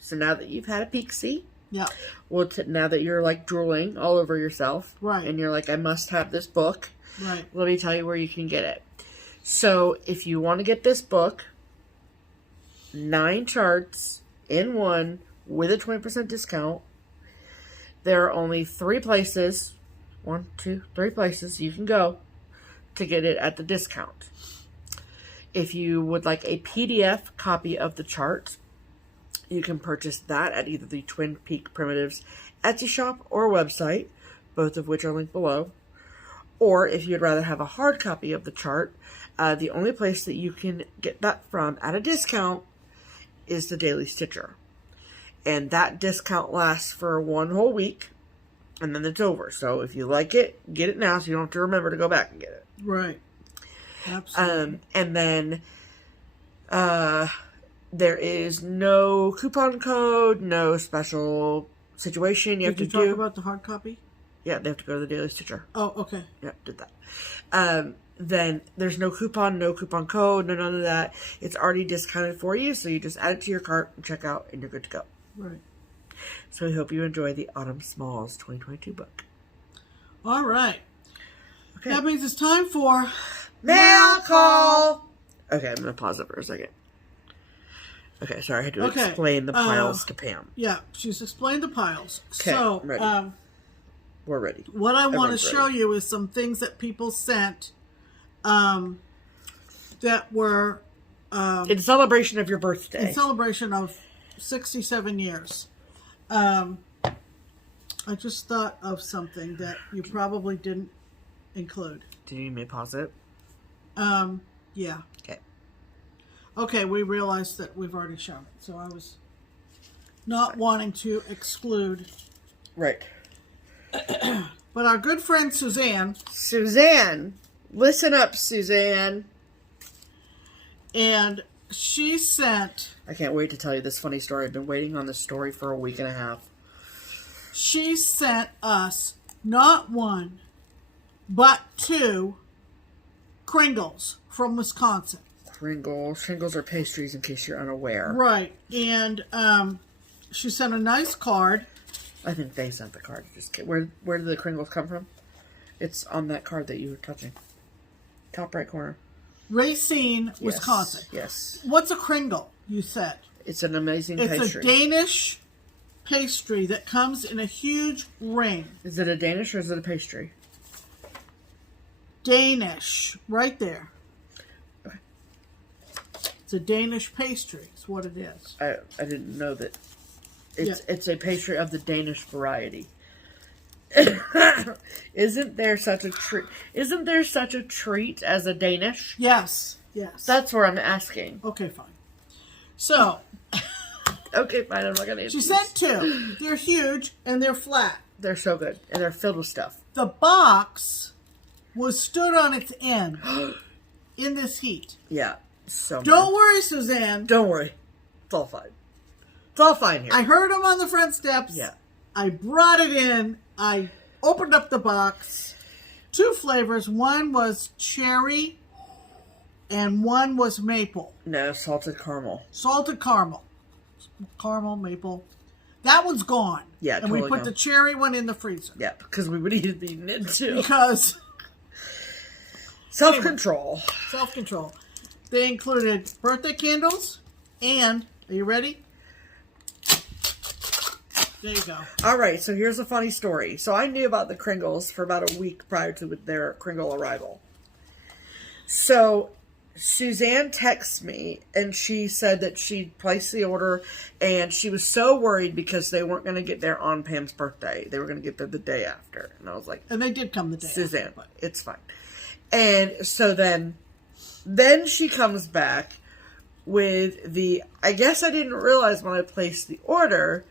So now that you've had a peek-see, Yeah. well, now that you're like drooling all over yourself, Right. and you're like, I must have this book, Right. let me tell you where you can get it. So if you want to get this book, 9 charts in one with a 20% discount, there are only 3 places, 1, 2, 3 places you can go to get it at the discount. If you would like a PDF copy of the chart, you can purchase that at either the Twin Peak Primitives Etsy shop or website, both of which are linked below. Or if you'd rather have a hard copy of the chart, the only place that you can get that from at a discount is the Daily Stitcher. And that discount lasts for 1 whole week, and then it's over. So if you like it, get it now so you don't have to remember to go back and get it. Right. Absolutely. And then there is no coupon code, no special situation you have to Did you talk do. about the hard copy? Yeah, they have to go to the Daily Stitcher. Oh, okay. Yeah, did that. Then there's no coupon code, no none of that. It's already discounted for you, so you just add it to your cart and check out, and you're good to go. Right. So we hope you enjoy the Autumn Smalls 2022 book. All right. Okay. That means it's time for Mail call! Okay, I'm going to pause it for a second. Okay, sorry, I had to Okay, explain the piles to Pam. Yeah, she's explained the piles. Okay, So, I'm ready. We're ready. what I want to Everyone's show ready. you is some things that people sent that were In celebration of your birthday. in celebration of 67 years. I just thought of something that you probably didn't include. Do you need me to pause it? Yeah. Okay. Okay, we realized that we've already shown it, so I was not wanting to exclude. Right. But our good friend Suzanne, listen up, Suzanne. and she sent, I can't wait to tell you this funny story. I've been waiting on this story for a week and a half. she sent us not 1, but 2 Kringles from Wisconsin. Shingles are pastries, in case you're unaware. Right, and she sent a nice card. I think they sent the card. Just kidding. Where did the Kringles come from? It's on that card that you were touching. Top right corner. Racine, Wisconsin. Yes. What's a Kringle, you said? It's an amazing It's pastry. a Danish pastry that comes in a huge ring. Is it a Danish or is it a pastry? Danish, right there. Okay. It's a Danish pastry, is what it is. I didn't know that. It's a pastry of the Danish variety. Isn't there such a treat? Isn't there such a treat as a Danish? Yes, yes. That's where I'm asking. Okay, fine. So, Okay, fine. I'm not gonna. she sent 2. They're huge and they're flat. They're so good, and they're filled with stuff. The box was stood on its end. in this heat. Yeah. So Don't worry, Suzanne. Don't worry. It's all fine. It's all fine here. I heard them on the front steps. Yeah. I brought it in. I opened up the box. 2 flavors. One was cherry and one was maple. No, salted caramel. Salted caramel. Caramel, maple. That one's gone. Yeah, and totally we put gone. the cherry one in the freezer. Yeah, because we would have eaten it too. Because Self-control. Self-control. They included birthday candles and, are you ready? There you go. All right, so here's a funny story. So I knew about the Kringles for about a week prior to their Kringle arrival. So Suzanne texted me and she said that she'd placed the order and she was so worried because they weren't going to get there on Pam's birthday. They were going to get there the day after. And I was like, And they did come the day Suzanne, after, but it's fine. And so then she comes back with I guess I didn't realize when I placed the order,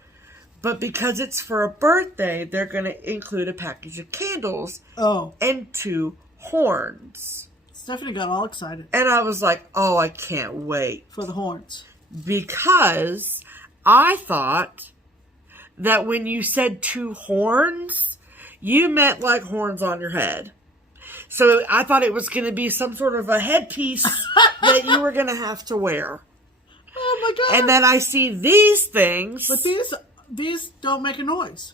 but because it's for a birthday, they're going to include a package of candles and 2 horns. Stephanie got all excited And I was like, oh, I can't wait. for the horns. Because I thought that when you said 2 horns, you meant like horns on your head. So I thought it was going to be some sort of a headpiece that you were going to have to wear. Oh my God. And then I see these things. But these don't make a noise.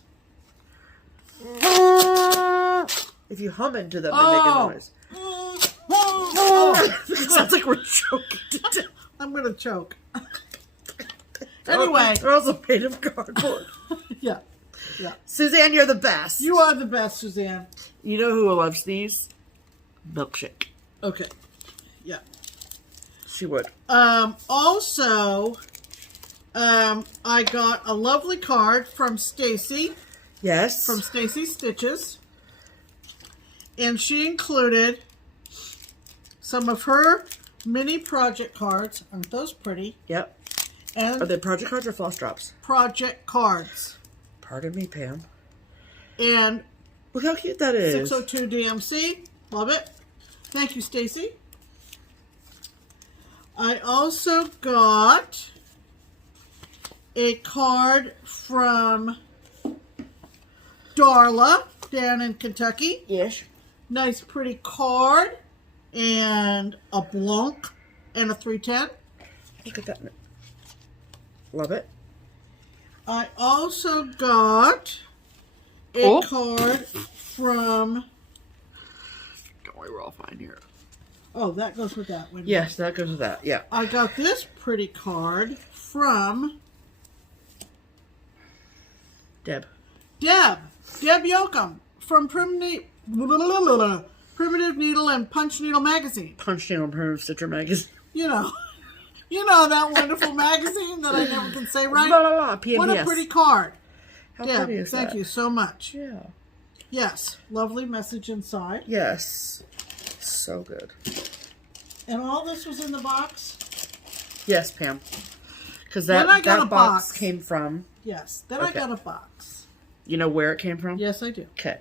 If you hum into them, they make a noise. Oh. It sounds like we're choking to death. I'm going to choke. Anyway. They're also made of cardboard. Yeah. Suzanne, you're the best. You are the best, Suzanne. You know who loves these? Milkshake. Okay. Yeah. She would. Also, I got a lovely card from Stacy. Yes. From Stacy Stitches. And she included some of her mini project cards. Aren't those pretty? Yep. And Are they project cards or floss drops? project cards. Pardon me, Pam. And Look how cute that is. 602 DMC. Love it. Thank you, Stacy. I also got a card from Darla down in Kentucky. Yes. Nice, pretty card. And a Blanc and a 310. Look at that. Love it. I also got a card from... Don't worry, we're all fine here. Oh, that goes with that one. Yes, that goes with that. Yeah. I got this pretty card from Deb. Deb Yoakum from Primitive Needle and Punch Needle Magazine. Punch Needle and Primitive Stitcher magazine. You know that wonderful magazine that I never can say right. Blah, blah, blah. PNPS. What a pretty card. How Deb, pretty is thank that? you so much. Yeah. Yes, lovely message inside. Yes. So good. And all this was in the box? Yes, Pam. Because Then I that got a box box. came from... Yes. Then I Okay. got a box. You know where it came from? Yes, I do. Okay.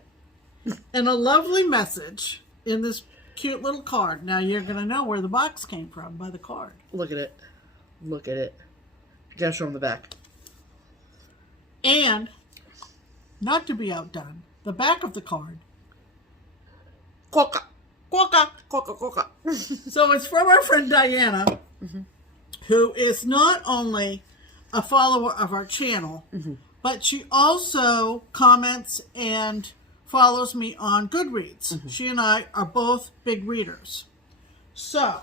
And a lovely message in this cute little card. Now you're going to know where the box came from by the card. Look at it. Look at it. You gotta show them the back. And, not to be outdone, the back of the card. Coca. Coca. Coca, coca. So it's from our friend Diana, who is not only a follower of our channel, but she also comments and follows me on Goodreads. She and I are both big readers. So,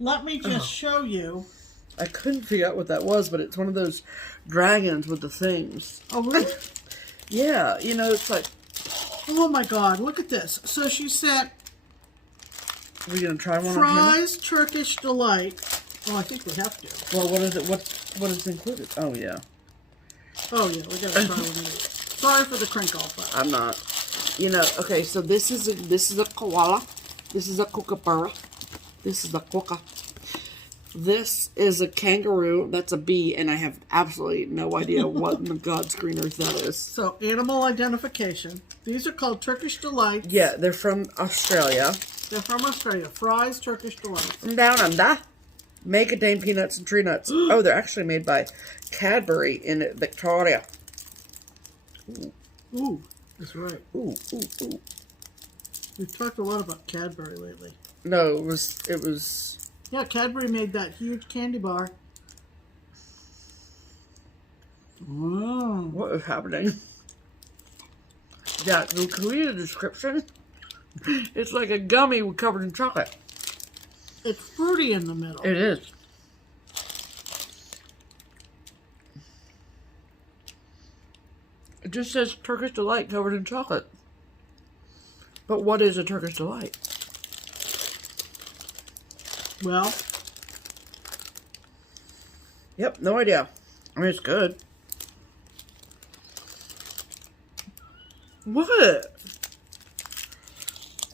let me just show you. I couldn't figure out what that was, but it's one of those dragons with the things. Oh, really? Yeah, you know, it's like... Oh my God, look at this. So she sent Are we going to try one on camera? Fries Turkish Delight. Oh, I think we have to. Well, what is it? What is included? Oh, yeah. Oh, yeah, we got to try one of these. Sorry for the crinkle, but... I'm not. You know, okay, so this is a koala. This is a kookaburra. This is a quokka. This is a kangaroo. That's a bee, and I have absolutely no idea what in the God's green earth that is. So, animal identification. These are called Turkish Delights. Yeah, they're from Australia. They're from Australia. Fries, Turkish delights. From down under. Macadamia peanuts and tree nuts. Oh, they're actually made by Cadbury in Victoria. Ooh, that's right. Ooh, ooh, ooh. We've talked a lot about Cadbury lately. No, it was. Yeah, Cadbury made that huge candy bar. Wow. What is happening? Yeah, can we read the description? It's like a gummy covered in chocolate. It's fruity in the middle. It is. It just says Turkish Delight covered in chocolate. But what is a Turkish Delight? Well. Yep, no idea. I mean, it's good. What?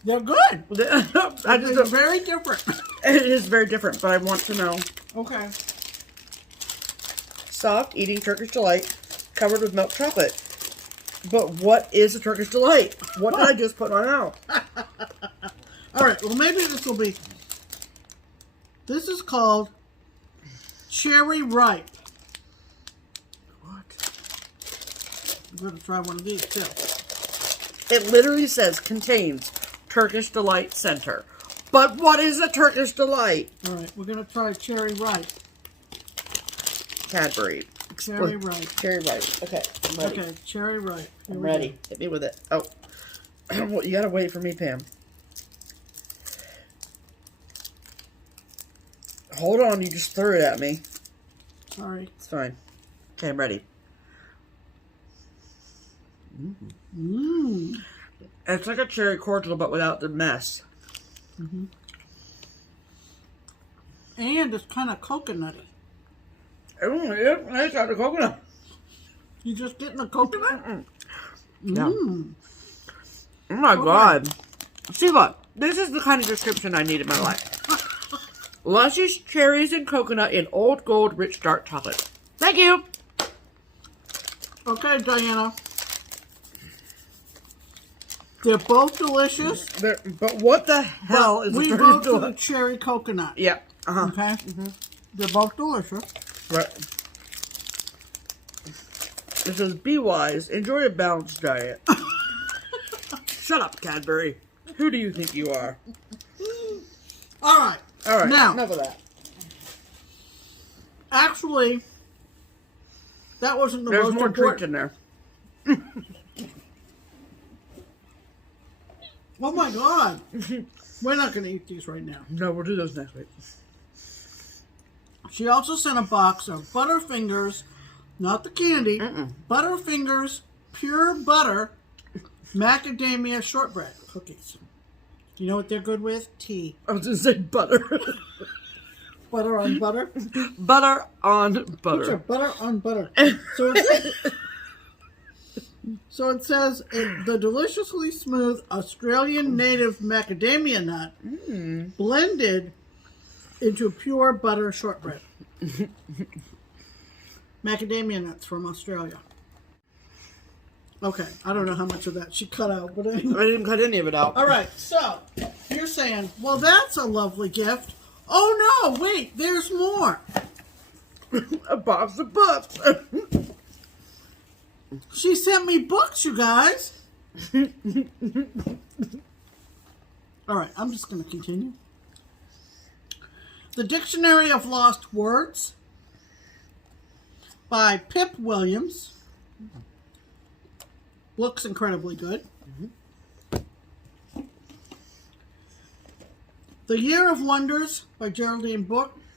They're good. It's very different. It is very different, but I want to know. Okay. Soft eating Turkish Delight covered with milk chocolate. But what is a Turkish Delight? What did I just put on out? All right. Well, maybe this will be. This is called Cherry Ripe. What? I'm going to try one of these too. It literally says contains Turkish Delight Center. But what is a Turkish Delight? All right. We're going to try Cherry Ripe. Cadbury. Cherry Ripe. Cherry Ripe. Okay, I'm ready. Okay, Cherry Ripe. I'm ready. Hit me with it. Oh. Well, you gotta wait for me, Pam. Hold on, you just threw it at me. Sorry. It's fine. Okay, I'm ready. Mmm. It's like a cherry cordial, but without the mess. Mm-hmm. And it's kind of coconutty. It's got the coconut. You just getting the coconut? Yeah. Mmm. Oh my god. See, look. This is the kind of description I need in my life. Luscious cherries and coconut in old gold rich dark chocolate. Thank you. Okay, Diana. They're both delicious. But what the hell is we a go Turkish to the Delight? cherry coconut. Yeah. Uh-huh. Okay? They're both delicious. Right. It says, be wise, enjoy a balanced diet. Shut up, Cadbury. Who do you think you are? All right. All right, Now, enough of that. actually, that wasn't the There's most more treats important. in there. Oh my god. We're not going to eat these right now. No, we'll do those next week. She also sent a box of Butterfingers, not the candy, Butterfingers pure butter macadamia shortbread cookies. You know what they're good with? Tea. I was going to say butter. Butter on butter? Butter on Sure, butter. butter on butter. So it says the deliciously smooth Australian native macadamia nut blended into pure butter shortbread. Macadamia nuts from Australia. Okay, I don't know how much of that she cut out, but anyway. I didn't cut any of it out. All right, so you're saying, well, that's a lovely gift. Oh no, wait, there's more. A box of books. She sent me books, you guys. All right, I'm just going to continue. The Dictionary of Lost Words by Pip Williams. Looks incredibly good. The Year of Wonders by Geraldine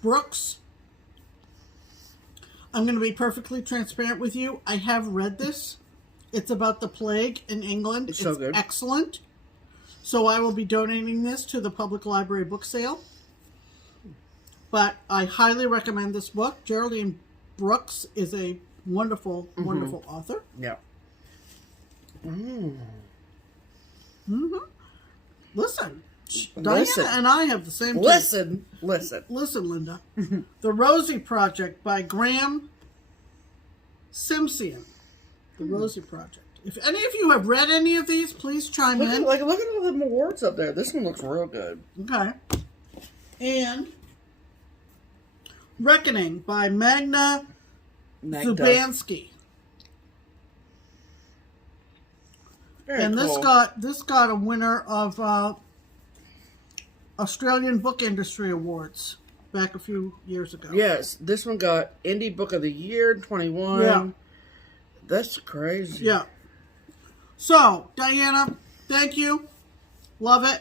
Brooks. I'm going to be perfectly transparent with you. I have read this. It's about the plague in England. It's so good. Excellent. So I will be donating this to the public library book sale. But I highly recommend this book. Geraldine Brooks is a wonderful, wonderful author. Yeah. Listen. Diana and I have the same taste. Listen. Listen, Linda. The Rosie Project by Graham Simpson. The Rosie Project. If any of you have read any of these, please chime in. Look at all the awards up there. This one looks real good. Okay. And Reckoning by Magda Zubanski. Very and cool. this got a winner of Australian Book Industry Awards back a few years ago. Yes, this one got Indie Book of the Year in 21. Yeah. That's crazy. Yeah. So, Diana, thank you. Love it.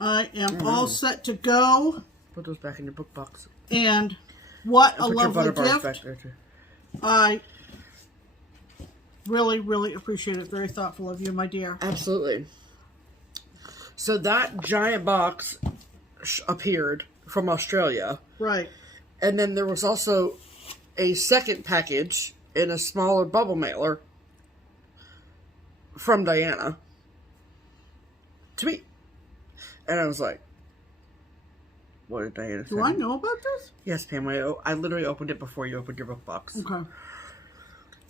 I am all set to go. Put those back in your book box. And what a Put your lovely butter bars gift. back there too. I really, really appreciate it. Very thoughtful of you, my dear. Absolutely. So that giant box appeared from Australia. Right. And then there was also a second package in a smaller bubble mailer from Diana to me. And I was like, what did Diana say? Do I know about this? Yes, Pam. I literally opened it before you opened your book box. Okay.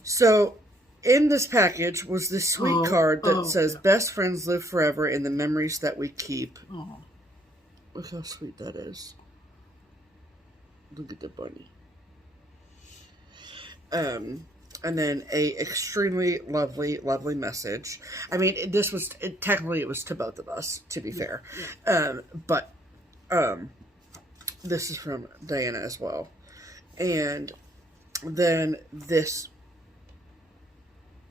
So, in this package was this sweet card that says, Best friends live forever in the memories that we keep. Oh. Look how sweet that is. Look at the bunny. And then a extremely lovely, lovely message. I mean, technically it was to both of us, to be fair. Yeah. But this is from Diana as well. And then this,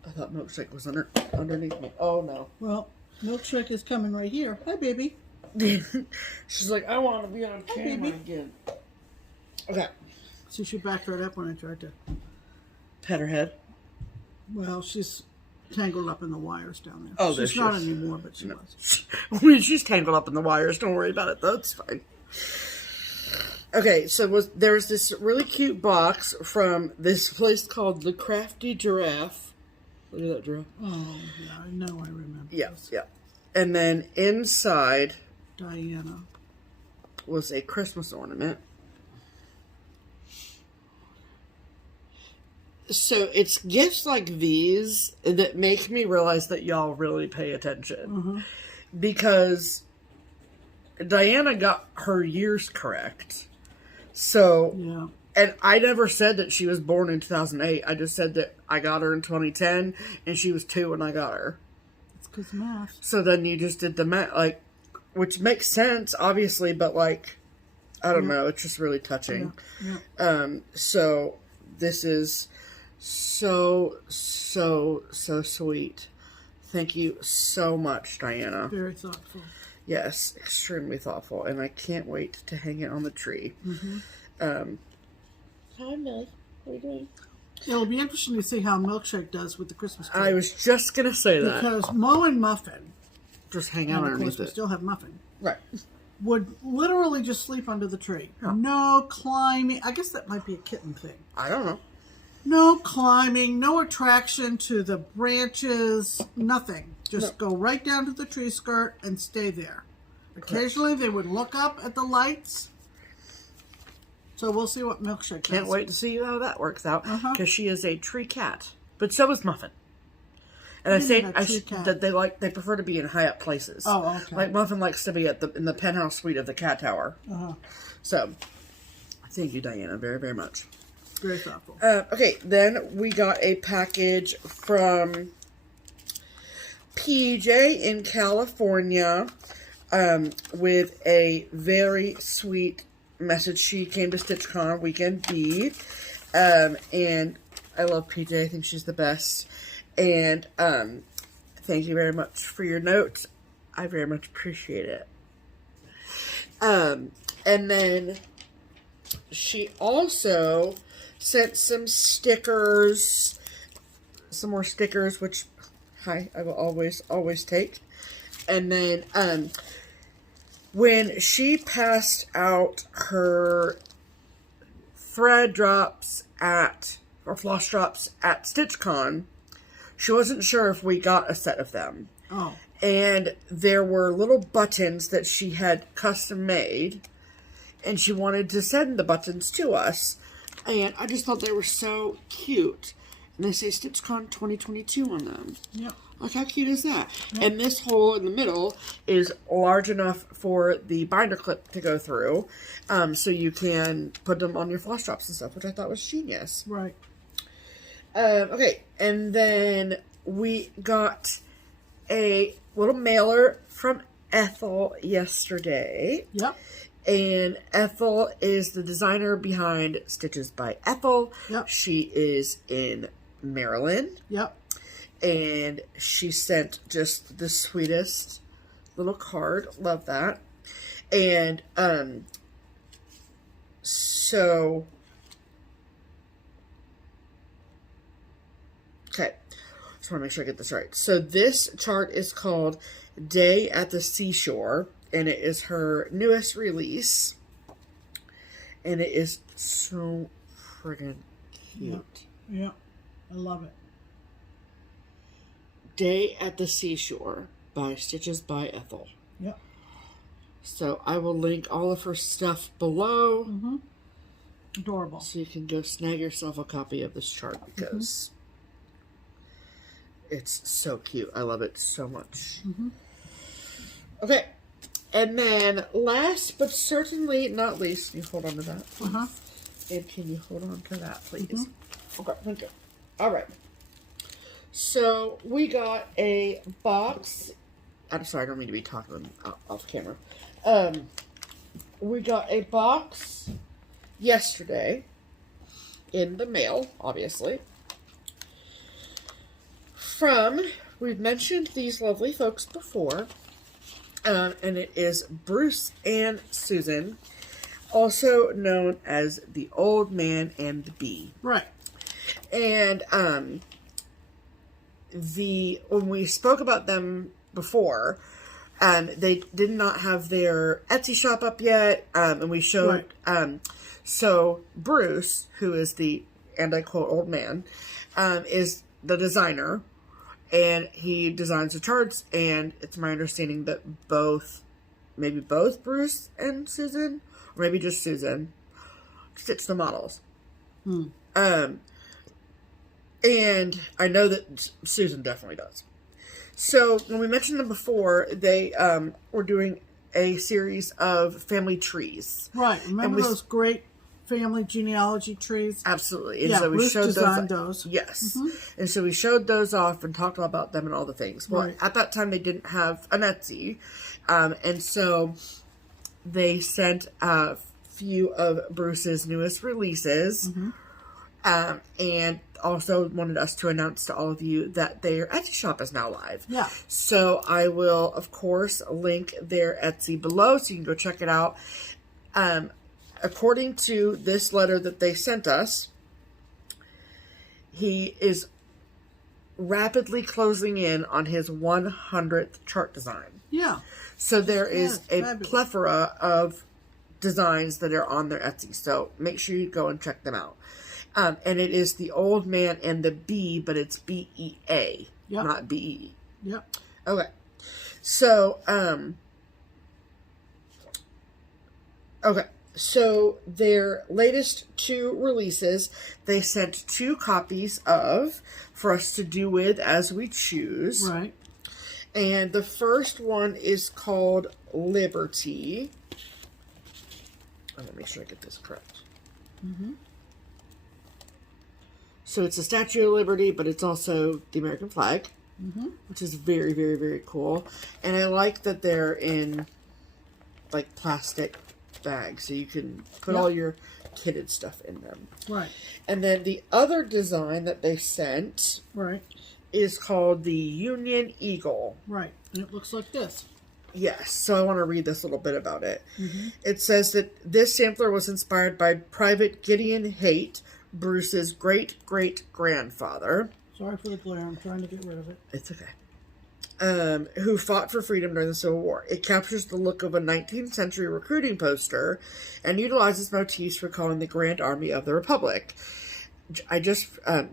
I thought Milkshake was underneath me. Oh, no. Well, Milkshake is coming right here. Hi, baby. She's like, I want to be on camera again. Okay. So she backed right up when I tried to. Pet her head. Well, she's tangled up in the wires down there. Oh, she's not anymore, but she was. When she's tangled up in the wires, don't worry about it. That's fine. Okay, so there's this really cute box from this place called The Crafty Giraffe. Look at that giraffe. Oh, yeah, I know, I remember. Yeah, this. yeah. And then inside Diana was a Christmas ornament. So it's gifts like these that make me realize that y'all really pay attention. Mm-hmm. Because Diana got her years correct. So, yeah. And I never said that she was born in 2008. I just said that I got her in 2010 and she was 2 when I got her. It's because math. So then you just did the math, like, which makes sense, obviously, but like, I don't know, it's just really touching. Yeah. So this is so sweet. Thank you so much, Diana. Very thoughtful. Yes, extremely thoughtful, and I can't wait to hang it on the tree. Mm-hmm. Hi, Millie. What are you doing? It'll be interesting to see how Milkshake does with the Christmas tree. I was just gonna say that. Because Mo and Muffin, Just hang and out of underneath course we it. still have Muffin, Right. would literally just sleep under the tree. No climbing. I guess that might be a kitten thing. I don't know. No climbing, no attraction to the branches, nothing. Just go right down to the tree skirt and stay there. Occasionally they would look up at the lights. So we'll see what Milkshake does. Can't wait to see how that works out, because she is a tree cat. But so is Muffin. And that they prefer to be in high up places. Oh, okay. Like Muffin likes to be in the penthouse suite of the cat tower. So, thank you, Diana, very, very much. Very thoughtful. Okay, then we got a package from PJ in California with a very sweet message. She came to StitchCon Weekend B, and I love PJ. I think she's the best. And thank you very much for your note. I very much appreciate it. And then she also sent some stickers, some more stickers, which I will always take. And then when she passed out her thread drops or floss drops at StitchCon, she wasn't sure if we got a set of them. Oh. And there were little buttons that she had custom made, and she wanted to send the buttons to us. And I just thought they were so cute. And they say StitchCon 2022 on them. Yep. Look how cute is that? Yep. And this hole in the middle is large enough for the binder clip to go through. So you can put them on your floss drops and stuff, which I thought was genius. Right. Okay, and then we got a little mailer from Ethel yesterday. Yep. And Ethel is the designer behind Stitches by Ethel. Yep. She is in Maryland. Yep. And she sent just the sweetest little card. Love that. And so okay. Just want to make sure I get this right. So this chart is called Day at the Seashore, and it is her newest release. And it is so friggin' cute. Yeah. I love it. Day at the Seashore by Stitches by Ethel. Yep. So I will link all of her stuff below. Mm-hmm. Adorable. So you can go snag yourself a copy of this chart because it's so cute. I love it so much. Mm-hmm. Okay. And then last but certainly not least, can you hold on to that, please? Uh-huh. And can you hold on to that, please? Okay, thank you. All right. So we got a box. I'm sorry, I don't mean to be talking off camera. We got a box yesterday in the mail, obviously. We've mentioned these lovely folks before. And it is Bruce and Susan, also known as the Old Man and the Bee. Right. And when we spoke about them before, they did not have their Etsy shop up yet, and we showed. Right. So Bruce, who is the, and I quote, old man, is the designer. And he designs the charts, and it's my understanding that maybe both Bruce and Susan, or maybe just Susan, stitch the models. And I know that Susan definitely does. So when we mentioned them before, they were doing a series of family trees. Right. Remember those great family genealogy trees? Absolutely. And yeah, so we Bruce showed designed those. Yes. And so we showed those off and talked about them and all the things. Well, Right. at that time they didn't have an Etsy. And so they sent a few of Bruce's newest releases. And also wanted us to announce to all of you that their Etsy shop is now live. Yeah. So I will, of course, link their Etsy below so you can go check it out. According to this letter that they sent us, he is rapidly closing in on his 100th chart design. Yeah. So there is a fabulous. plethora of designs that are on their Etsy. So make sure you go and check them out. And it is the Old Man and the Bee, but it's B-E-A, not B-E. Yep. Okay. So, okay. So their latest 2 releases, they sent 2 copies of for us to do with as we choose. Right. And the first one is called Liberty. I'm going to make sure I get this correct. So it's a Statue of Liberty, but it's also the American flag, which is very, very, very cool. And I like that they're in like plastic bags, so you can put all your kitted stuff in them. Right. And then the other design that they sent is called the Union Eagle. Right. And it looks like this. Yes, so I want to read this little bit about it. It says that this sampler was inspired by Private Gideon Haight, Bruce's great-great-grandfather. Sorry for the glare. I'm trying to get rid of it. It's okay. Who fought for freedom during the Civil War. It captures the look of a 19th century recruiting poster and utilizes motifs recalling the Grand Army of the Republic.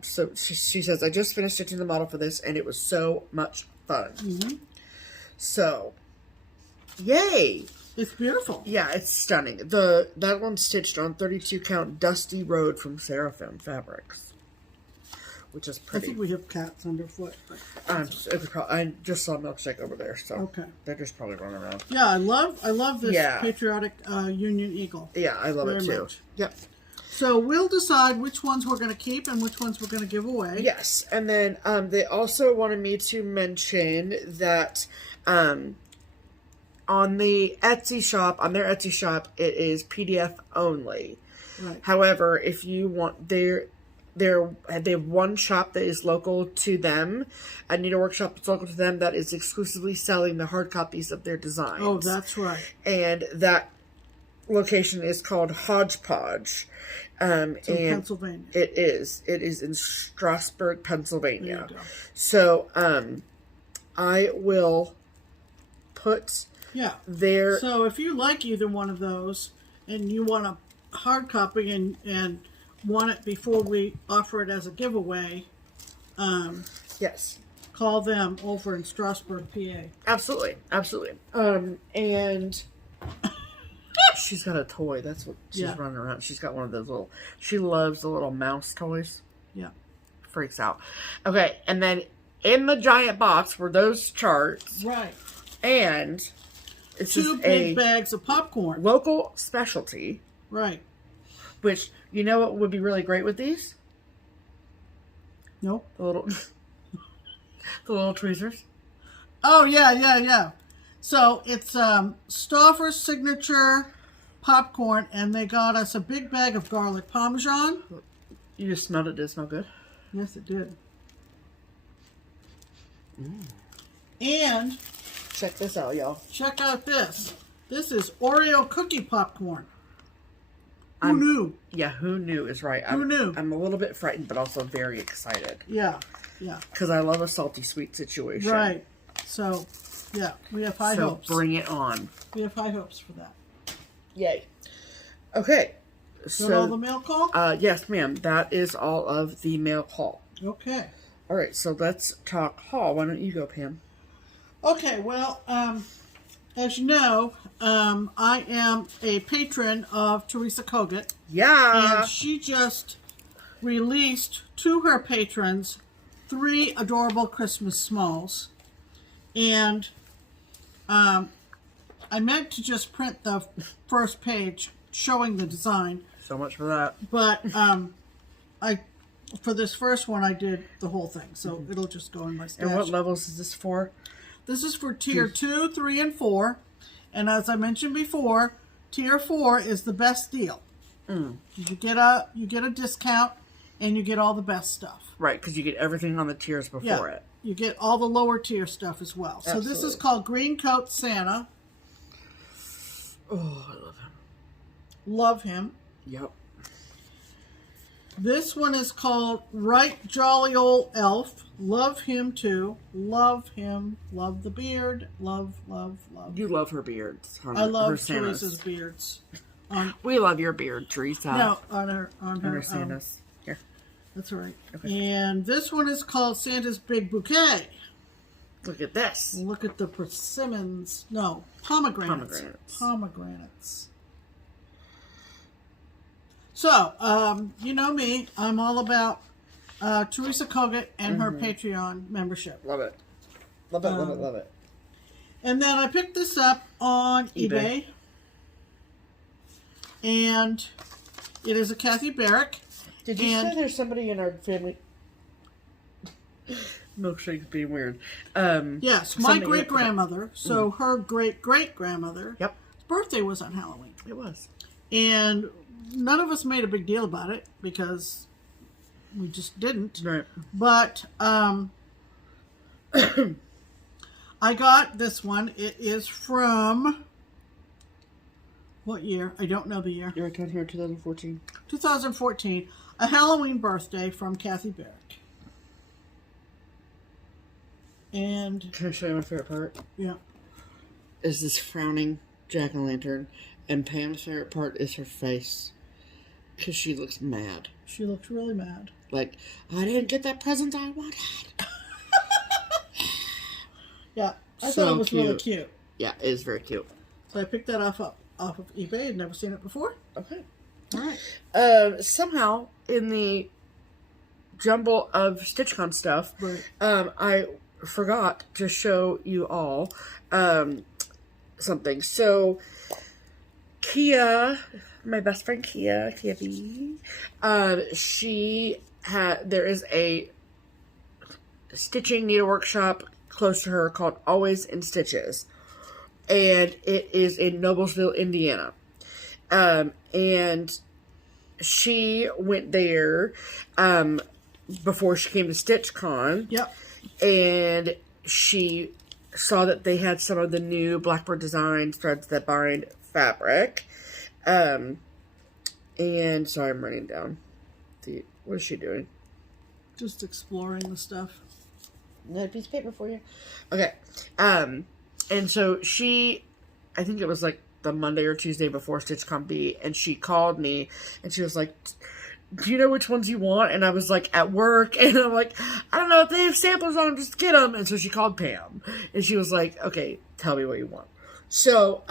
So she says, I just finished stitching the model for this, and it was so much fun. So, yay! It's beautiful. Yeah, it's stunning. That one's stitched on 32 count Dusty Road from Seraphim Fabrics, which is I pretty. think we have cats underfoot. But I just saw Milkshake over there, so okay. they're just probably running around. Yeah, I love this patriotic Union Eagle. Yeah, I love it too. Much. Yep. So we'll decide which ones we're going to keep and which ones we're going to give away. Yes, and then they also wanted me to mention that on the Etsy shop, on their Etsy shop, it is PDF only. Right. However, if you want they have one shop that is local to them, a needlework shop that's local to them that is exclusively selling the hard copies of their designs. Oh, that's right. And that location is called HodgePodge. It's in Pennsylvania. It is in Strasburg, Pennsylvania. There you go. So I will put there. So if you like either one of those and you want a hard copy and want it before we offer it as a giveaway, yes, call them over in Strasburg, PA. Absolutely. And she's got a toy. That's what she's running around. She's got one of those little. She loves the little mouse toys. Yeah. Freaks out. Okay, and then in the giant box were those charts. Right. And it's two big bags of popcorn. Local specialty. Right. Which, you know what would be really great with these? Nope. The little tweezers. Oh, yeah. So it's Stauffer's signature popcorn, and they got us a big bag of garlic parmesan. You just smelled it. Did it smell good? Yes, it did. And check this out, y'all. Check out this. This is Oreo cookie popcorn. Who knew? Yeah, who knew is right. Who knew? I'm a little bit frightened, but also very excited. Yeah. Because I love a salty sweet situation. Right. So, yeah, we have high hopes. So bring it on. We have high hopes for that. Yay. Okay. Is that all the mail call? Yes, ma'am. That is all of the mail call. Okay. All right, so let's talk haul. Why don't you go, Pam? Okay, well, as you know, I am a patron of Teresa Kogut. Yeah. And she just released to her patrons 3 adorable Christmas smalls. And I meant to just print the first page showing the design. So much for that. But for this first one, I did the whole thing. So it'll just go in my stash. And what levels is this for? This is for tier 2, 3, and 4. And as I mentioned before, tier 4 is the best deal. You get a discount, and you get all the best stuff. Right, because you get everything on the tiers before it. You get all the lower tier stuff as well. Absolutely. So this is called Green Coat Santa. Oh, I love him. Love him. Yep. This one is called Right Jolly Old Elf. Love him too. Love him. Love the beard. Love. You love her beards. I love Teresa's beards. We love your beard, Teresa. No, on her Santa's. Here. That's right. Okay. And this one is called Santa's Big Bouquet. Look at this. Look at the persimmons. No, pomegranates. So, you know me. I'm all about Teresa Kogut and her Patreon membership. Love it. Love it. And then I picked this up on eBay. And it is a Kathy Barrick. Did you say there's somebody in our family? Milkshake's being weird. Yes, my great-grandmother. So her great-great-grandmother. Yep. Birthday was on Halloween. It was. And none of us made a big deal about it because we just didn't. Right. But I got this one. It is from what year? I don't know the year. You're right here, 2014. 2014. A Halloween birthday from Kathy Barrick. And can I show you my favorite part? Yeah. Is this frowning jack-o'-lantern, and Pam's favorite part is her face, because she looks mad. She looks really mad. Like, I didn't get that present I wanted. Yeah, I thought it was really cute. Yeah, it is very cute. So I picked that off of eBay. I'd never seen it before. Okay. All right. Somehow, in the jumble of StitchCon stuff, Right. I forgot to show you all something. So, Kia, my best friend Kia B, there is a stitching needle workshop close to her called Always in Stitches, and it is in Noblesville, Indiana. And she went there before she came to StitchCon. Yep. And she saw that they had some of the new Blackbird design threads that bind fabric. And sorry, I'm running down. What is she doing? Just exploring the stuff. Another piece of paper for you. Okay. And so I think it was like the Monday or Tuesday before StitchCon B, and she called me and she was like, do you know which ones you want? And I was like at work, and I'm like, I don't know if they have samples on them, just get them. And so she called Pam, and she was like, okay, tell me what you want. So,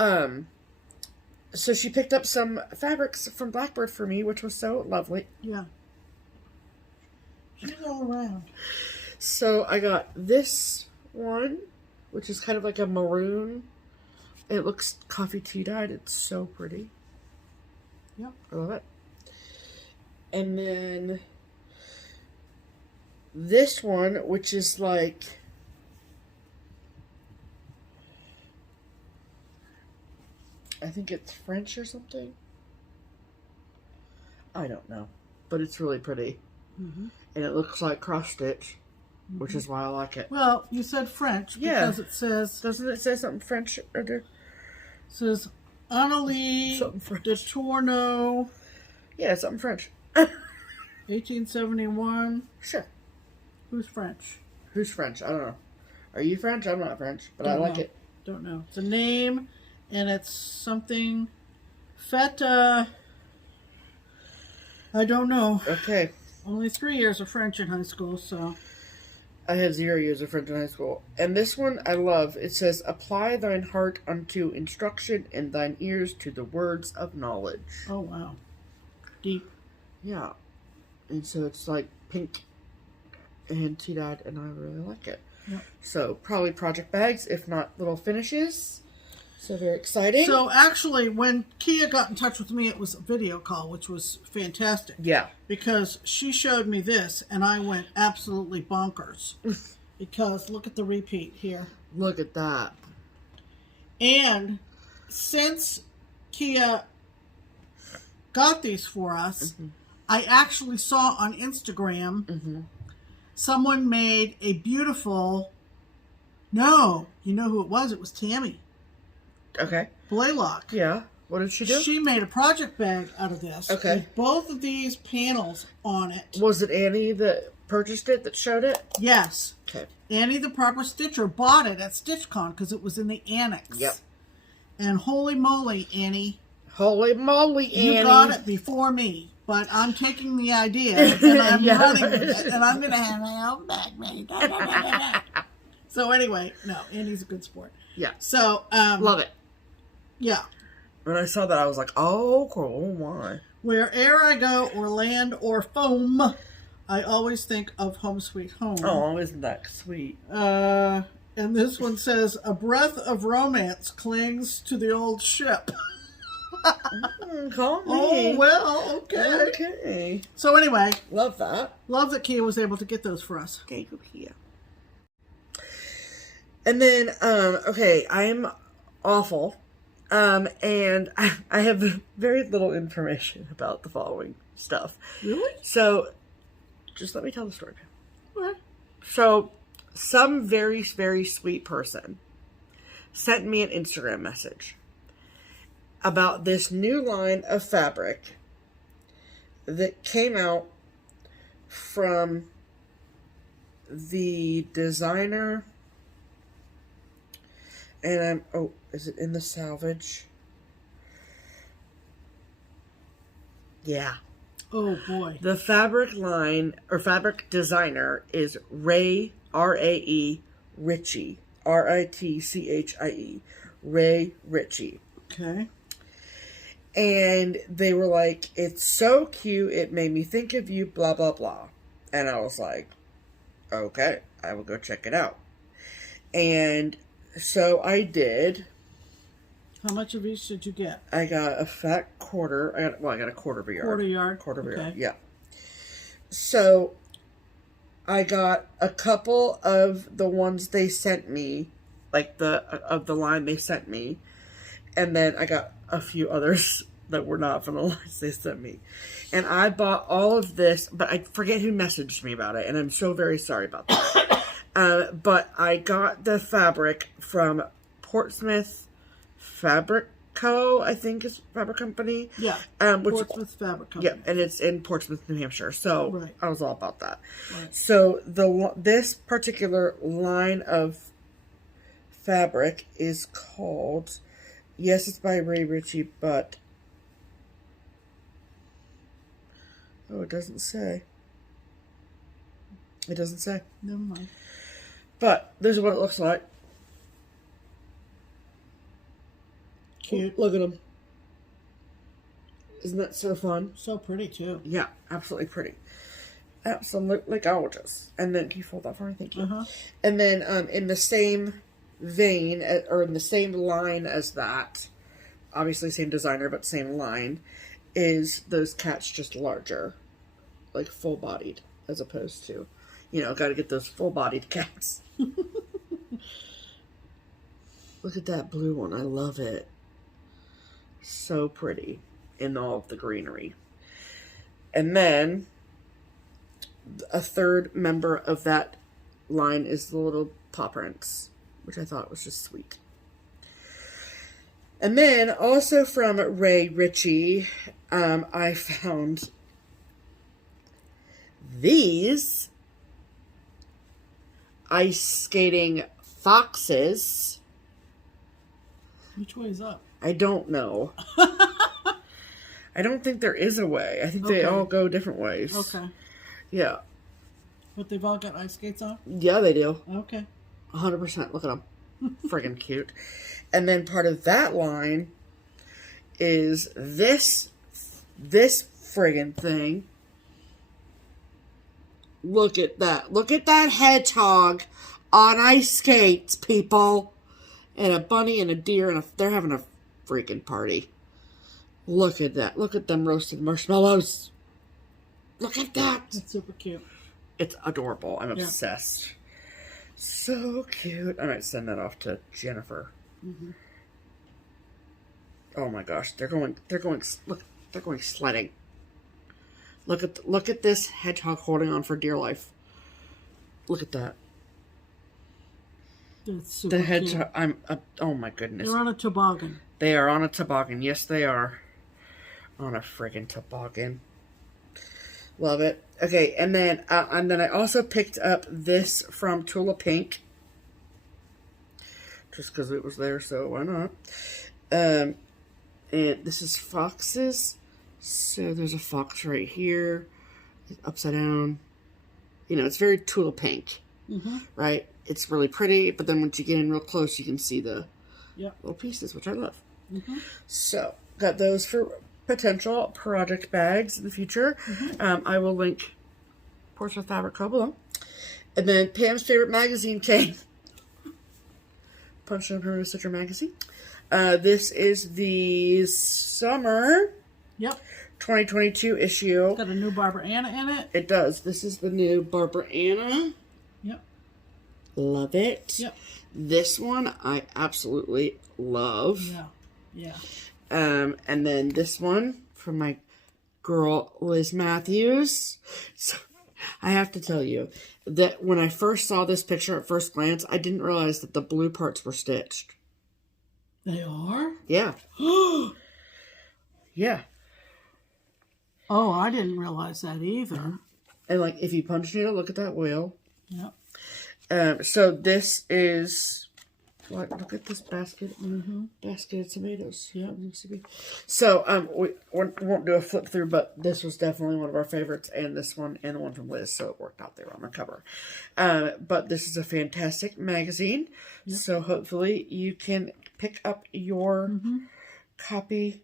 so she picked up some fabrics from Blackbird for me, which was so lovely. Yeah. She's all around. So I got this one, which is kind of like a maroon. It looks coffee tea dyed. It's so pretty. Yep. I love it. And then this one, which is like, I think it's French or something. I don't know. But it's really pretty. Mm-hmm. And it looks like cross stitch, which is why I like it. Well, you said French because it says... Doesn't it say something French? It says Annalie de Tourneau. Yeah, something French. 1871. Sure. Who's French? Who's French? I don't know. Are you French? I'm not French, but I like it. Don't know. It's a name, and it's something... Fête... I don't know. Okay. Only 3 years of French in high school, so... I had 0 years of French in high school. And this one I love. It says, apply thine heart unto instruction and thine ears to the words of knowledge. Oh, wow. Deep. Yeah. And so it's like pink and tea-dyed, and I really like it. Yep. So probably project bags, if not little finishes. So very exciting. So actually, when Kia got in touch with me, it was a video call, which was fantastic. Yeah. Because she showed me this, and I went absolutely bonkers. Because look at the repeat here. Look at that. And since Kia got these for us, I actually saw on Instagram someone made a beautiful... No, you know who it was? It was Tammy. Okay. Blaylock. Yeah. What did she do? She made a project bag out of this. Okay. With both of these panels on it. Was it Annie that purchased it, that showed it? Yes. Okay. Annie the Proper Stitcher bought it at StitchCon because it was in the annex. Yep. And holy moly, Annie. Holy moly, Annie. You got it before me. But I'm taking the idea and I'm running with it. And I'm going to have my own bag made. So anyway, no, Annie's a good sport. Yeah. So, love it. Yeah. When I saw that, I was like, oh, cool, why? Where'er I go, or land, or foam, I always think of Home Sweet Home. Oh, isn't that sweet? And this one says, a breath of romance clings to the old ship. Call me. Oh, well, okay. Okay. So anyway. Love that. Love that Kia was able to get those for us. Okay, go Kia. And then, okay, I'm awful. And I have very little information about the following stuff. Really? So, just let me tell the story. Okay. So, some very, very sweet person sent me an Instagram message about this new line of fabric that came out from the designer. And oh, is it in the salvage? Yeah. Oh, boy. The fabric line, or fabric designer, is Ray, R-A-E, Ritchie, R-I-T-C-H-I-E, Ray Ritchie. Okay. And they were like, it's so cute, it made me think of you, blah, blah, blah. And I was like, okay, I will go check it out. And so I did. How much of each did you get? I got a fat quarter. I got a quarter of a yard. Quarter yard? Quarter of a Okay. yard, yeah. So I got a couple of the ones they sent me, like of the line they sent me. And then I got a few others that were not from the lines they sent me. And I bought all of this, but I forget who messaged me about it, and I'm so very sorry about that. But I got the fabric from Portsmouth Fabric Co., I think is Fabric Company. Yeah, Portsmouth Fabric Company. Yeah, and it's in Portsmouth, New Hampshire. So right. I was all about that. Right. So this particular line of fabric is called, yes, it's by Ray Ritchie, but oh, it doesn't say. It doesn't say. Never mind. But this is what it looks like. Cute. Oh, look at them. Isn't that so fun? So pretty, too. Yeah, absolutely pretty. Absolutely gorgeous. And then, can you fold that for me? Thank you. Uh-huh. And then in the same vein, or in the same line as that, obviously same designer, but same line, is those cats just larger. Like full-bodied, as opposed to, you know, gotta get those full-bodied cats. Look at that blue one. I love it. So pretty in all of the greenery. And then a third member of that line is the little paw prints, which I thought was just sweet. And then also from Ray Ritchie, I found these ice skating foxes. Which way is up? I don't know. I don't think there is a way. I think they all go different ways. Okay. Yeah. But they've all got ice skates on? Yeah, they do. Okay. 100%. Look at them. Friggin' cute. And then part of that line is this friggin' thing. Look at that. Look at that hedgehog on ice skates, people. And a bunny and a deer, and they're having a freaking party. Look at that. Look at them roasted marshmallows. Look at that. That's super cute. It's adorable. I'm obsessed. So cute. I might send that off to Jennifer. Mm-hmm. Oh my gosh. They're going sledding. Look at this hedgehog holding on for dear life. Look at that. That's super The hedgehog, cute. oh my goodness. They're on a toboggan. They are on a toboggan. Yes, they are. On a friggin' toboggan. Love it. Okay, and then I also picked up this from Tula Pink. Just because it was there, so why not? And this is foxes. So there's a fox right here. Upside down. You know, it's very Tula Pink. Mm-hmm. Right? It's really pretty, but then once you get in real close, you can see the little pieces, which I love. Mm-hmm. So, got those for potential project bags in the future. Mm-hmm. I will link Portsmouth Fabric Co. below. And then Pam's favorite magazine came. Punch on her Stitcher magazine. This is the summer 2022 issue. It's got a new Barbara Anna in it. It does. This is the new Barbara Anna. Yep. Love it. Yep. This one I absolutely love. Yeah. Yeah. And then this one from my girl Liz Matthews. So I have to tell you that when I first saw this picture at first glance, I didn't realize that the blue parts were stitched. They are? Yeah. Yeah. Oh, I didn't realize that either. And like if you punch needle, look at that wheel. Yep. So this is, look at this basket. Mm-hmm. Basket of tomatoes. Yep. So we won't do a flip through, but this was definitely one of our favorites, and this one and the one from Liz, so it worked out. They were on the cover. But this is a fantastic magazine. Yep. So hopefully you can pick up your copy,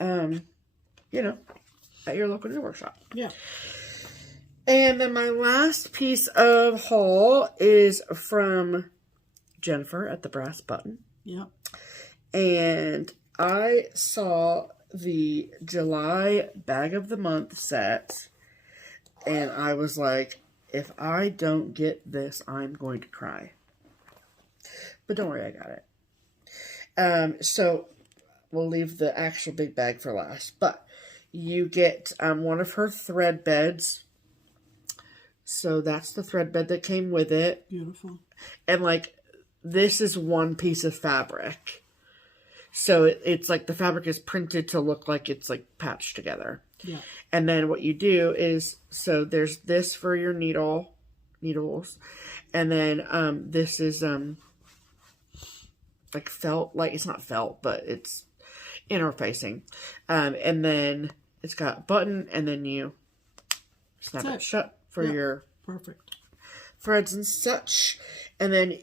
you know, at your local new workshop. Yeah. And then my last piece of haul is from Jennifer at the Brass Button. Yep. And I saw the July Bag of the Month set. And I was like, if I don't get this, I'm going to cry. But don't worry, I got it. So we'll leave the actual big bag for last. But you get one of her thread beds. So that's the thread bed that came with it. Beautiful. And like, this is one piece of fabric. So it's like the fabric is printed to look like it's like patched together. Yeah. And then what you do is, so there's this for your needles. And then this is like felt, like it's not felt, but it's interfacing. And then it's got a button, and then you snap it shut for your perfect threads and such. And then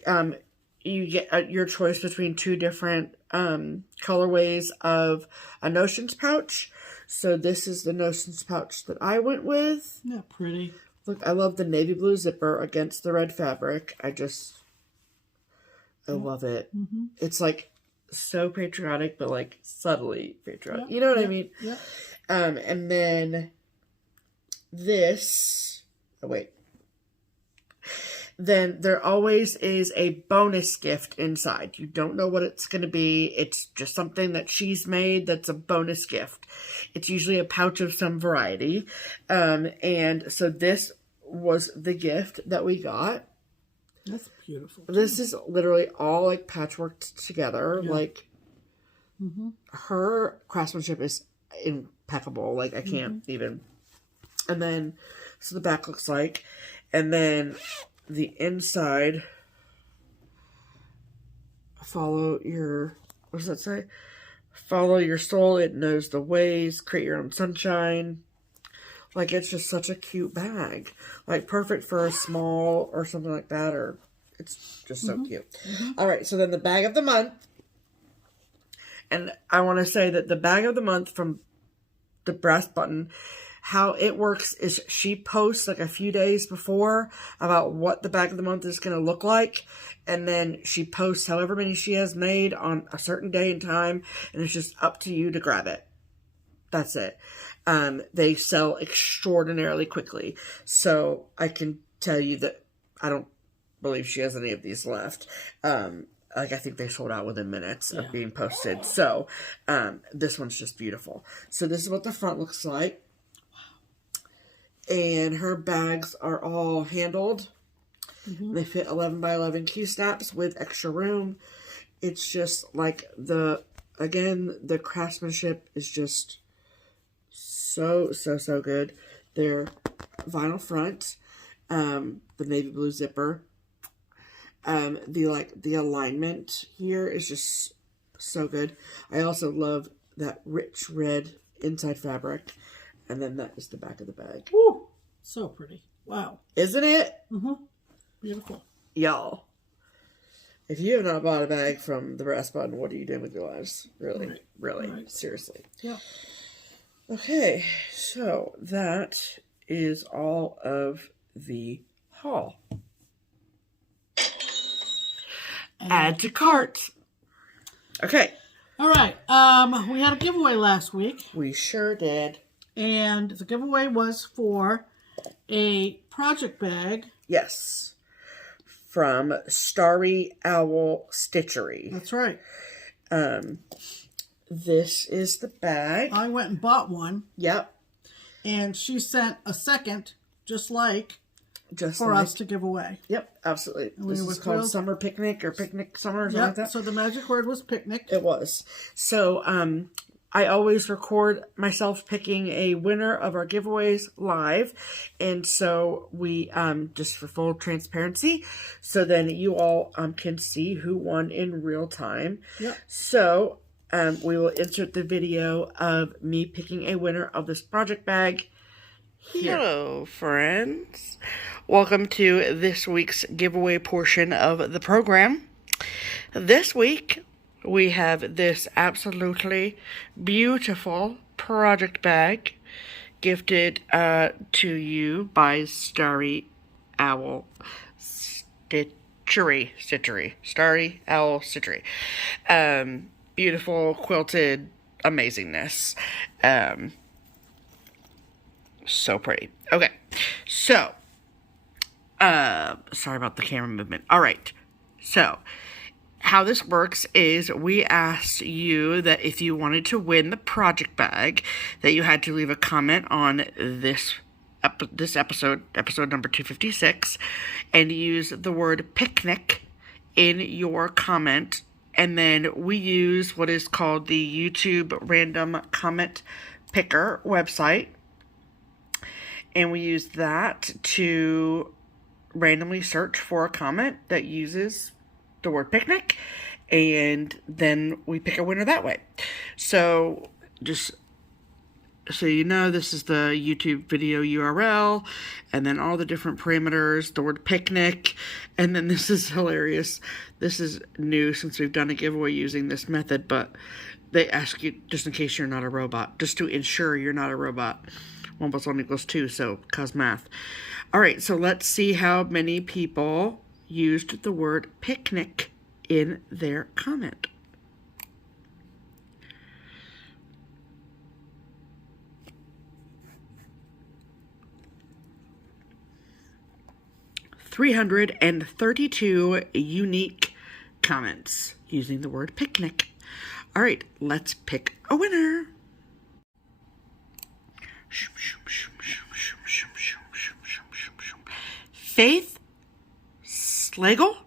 you get your choice between two different colorways of a notions pouch. So this is the notions pouch that I went with. Yeah, pretty. Look, I love the navy blue zipper against the red fabric. I love it. Mm-hmm. It's like so patriotic, but like subtly patriotic. You know what I mean? Yeah. And then this, then there always is a bonus gift inside. You don't know what it's going to be. It's just something that she's made that's a bonus gift. It's usually a pouch of some variety. And so this was the gift that we got. That's beautiful. This is literally all like patchworked together. Yeah. Like her craftsmanship is impeccable. Like I can't even. And then, so the back looks like, and then the inside, follow your, what does that say? Follow your soul, it knows the ways, create your own sunshine. Like, it's just such a cute bag. Like, perfect for a small or something like that, or it's just so cute. All right, so then the bag of the month. And I want to say that the bag of the month from the Brass Button, how it works is she posts like a few days before about what the bag of the month is going to look like. And then she posts however many she has made on a certain day and time. And it's just up to you to grab it. That's it. They sell extraordinarily quickly. So I can tell you that I don't believe she has any of these left. Like, I think they sold out within minutes of being posted. So, this one's just beautiful. So, this is what the front looks like. And her bags are all handled. They fit 11 by 11 key snaps with extra room. It's just like again, the craftsmanship is just so good. They're vinyl front, the navy blue zipper. The alignment here is just so good. I also love that rich red inside fabric. And then that is the back of the bag. Ooh, so pretty. Wow. Isn't it? Beautiful. Y'all, if you have not bought a bag from the Brass Button, what are you doing with your lives? Really? Seriously. Yeah. Okay, so that is all of the haul. Add to cart. Okay. All right. We had a giveaway last week. We sure did. And the giveaway was for a project bag. Yes. From Starry Owl Stitchery. That's right. This is the bag. I went and bought one. Yep. And she sent a second, just like us to give away. Yep, absolutely. This is called Summer Picnic or Picnic Summer or something like that. So the magic word was picnic. It was. So I always record myself picking a winner of our giveaways live. And so we, just for full transparency, so then you all can see who won in real time. Yep. So we will insert the video of me picking a winner of this project bag here. Hello, friends. Welcome to this week's giveaway portion of the program. This week, we have this absolutely beautiful project bag gifted to you by Starry Owl Stitchery. Starry Owl Stitchery. Beautiful quilted amazingness. So pretty. Okay, so sorry about the camera movement. All right, so how this works is we asked you that if you wanted to win the project bag, that you had to leave a comment on this episode number 256, and use the word picnic in your comment, and then we use what is called the YouTube random comment picker website, and we use that to randomly search for a comment that uses the word picnic, and then we pick a winner that way. So just so you know, this is the YouTube video URL, and then all the different parameters, the word picnic, and then this is hilarious. This is new since we've done a giveaway using this method, but they ask you, just in case you're not a robot, just to ensure you're not a robot. 1 + 1 = 2, so cause math. All right, so let's see how many people used the word picnic in their comment. $332 unique comments using the word picnic. All right, let's pick a winner. Faith Slagell?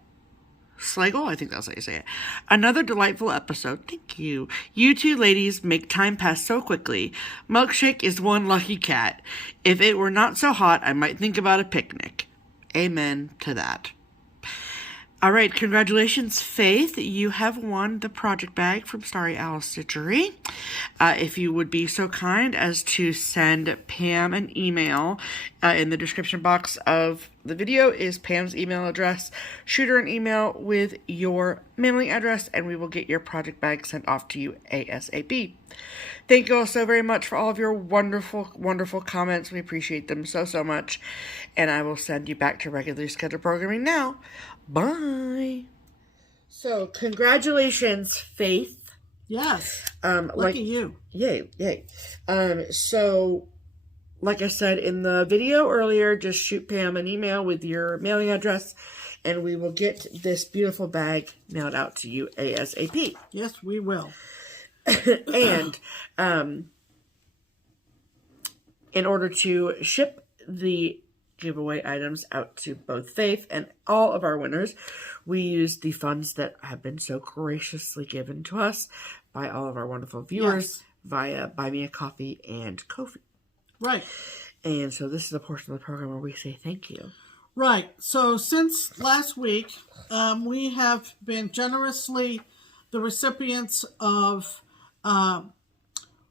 I think that's how you say it. Another delightful episode. Thank you. You two ladies make time pass so quickly. Milkshake is one lucky cat. If it were not so hot, I might think about a picnic. Amen to that. All right, congratulations, Faith. You have won the project bag from Starry Owl Stitchery. If you would be so kind as to send Pam an email, in the description box of the video is Pam's email address. Shoot her an email with your mailing address, and we will get your project bag sent off to you ASAP. Thank you all so very much for all of your wonderful, wonderful comments. We appreciate them so, so much. And I will send you back to regularly scheduled programming now. Bye. So, congratulations, Faith. Yes. Lucky you. Yay. So, like I said in the video earlier, just shoot Pam an email with your mailing address, and we will get this beautiful bag mailed out to you ASAP. Yes, we will. And in order to ship the giveaway items out to both Faith and all of our winners, we use the funds that have been so graciously given to us by all of our wonderful viewers via Buy Me a Coffee and Ko-fi. Right. And so this is a portion of the program where we say thank you. Right. So since last week, we have been generously the recipients of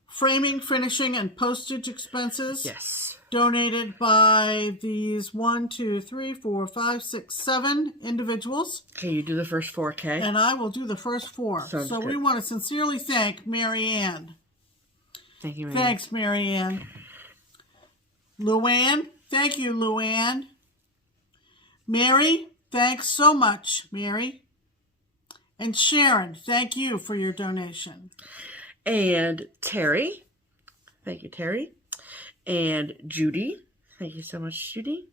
framing, finishing, and postage expenses. Yes. Donated by these 1, 2, 3, 4, 5, 6, 7 individuals. Okay, you do the first 4, okay? And I will do the first 4. Sounds so good. we want to sincerely thank Mary Ann. Thank you, Mary. Thanks, Mary Ann. Luann, thank you, Luann. Mary, thanks so much, Mary. And Sharon, thank you for your donation. And Terry, thank you, Terry. And Judy, thank you so much, Judy.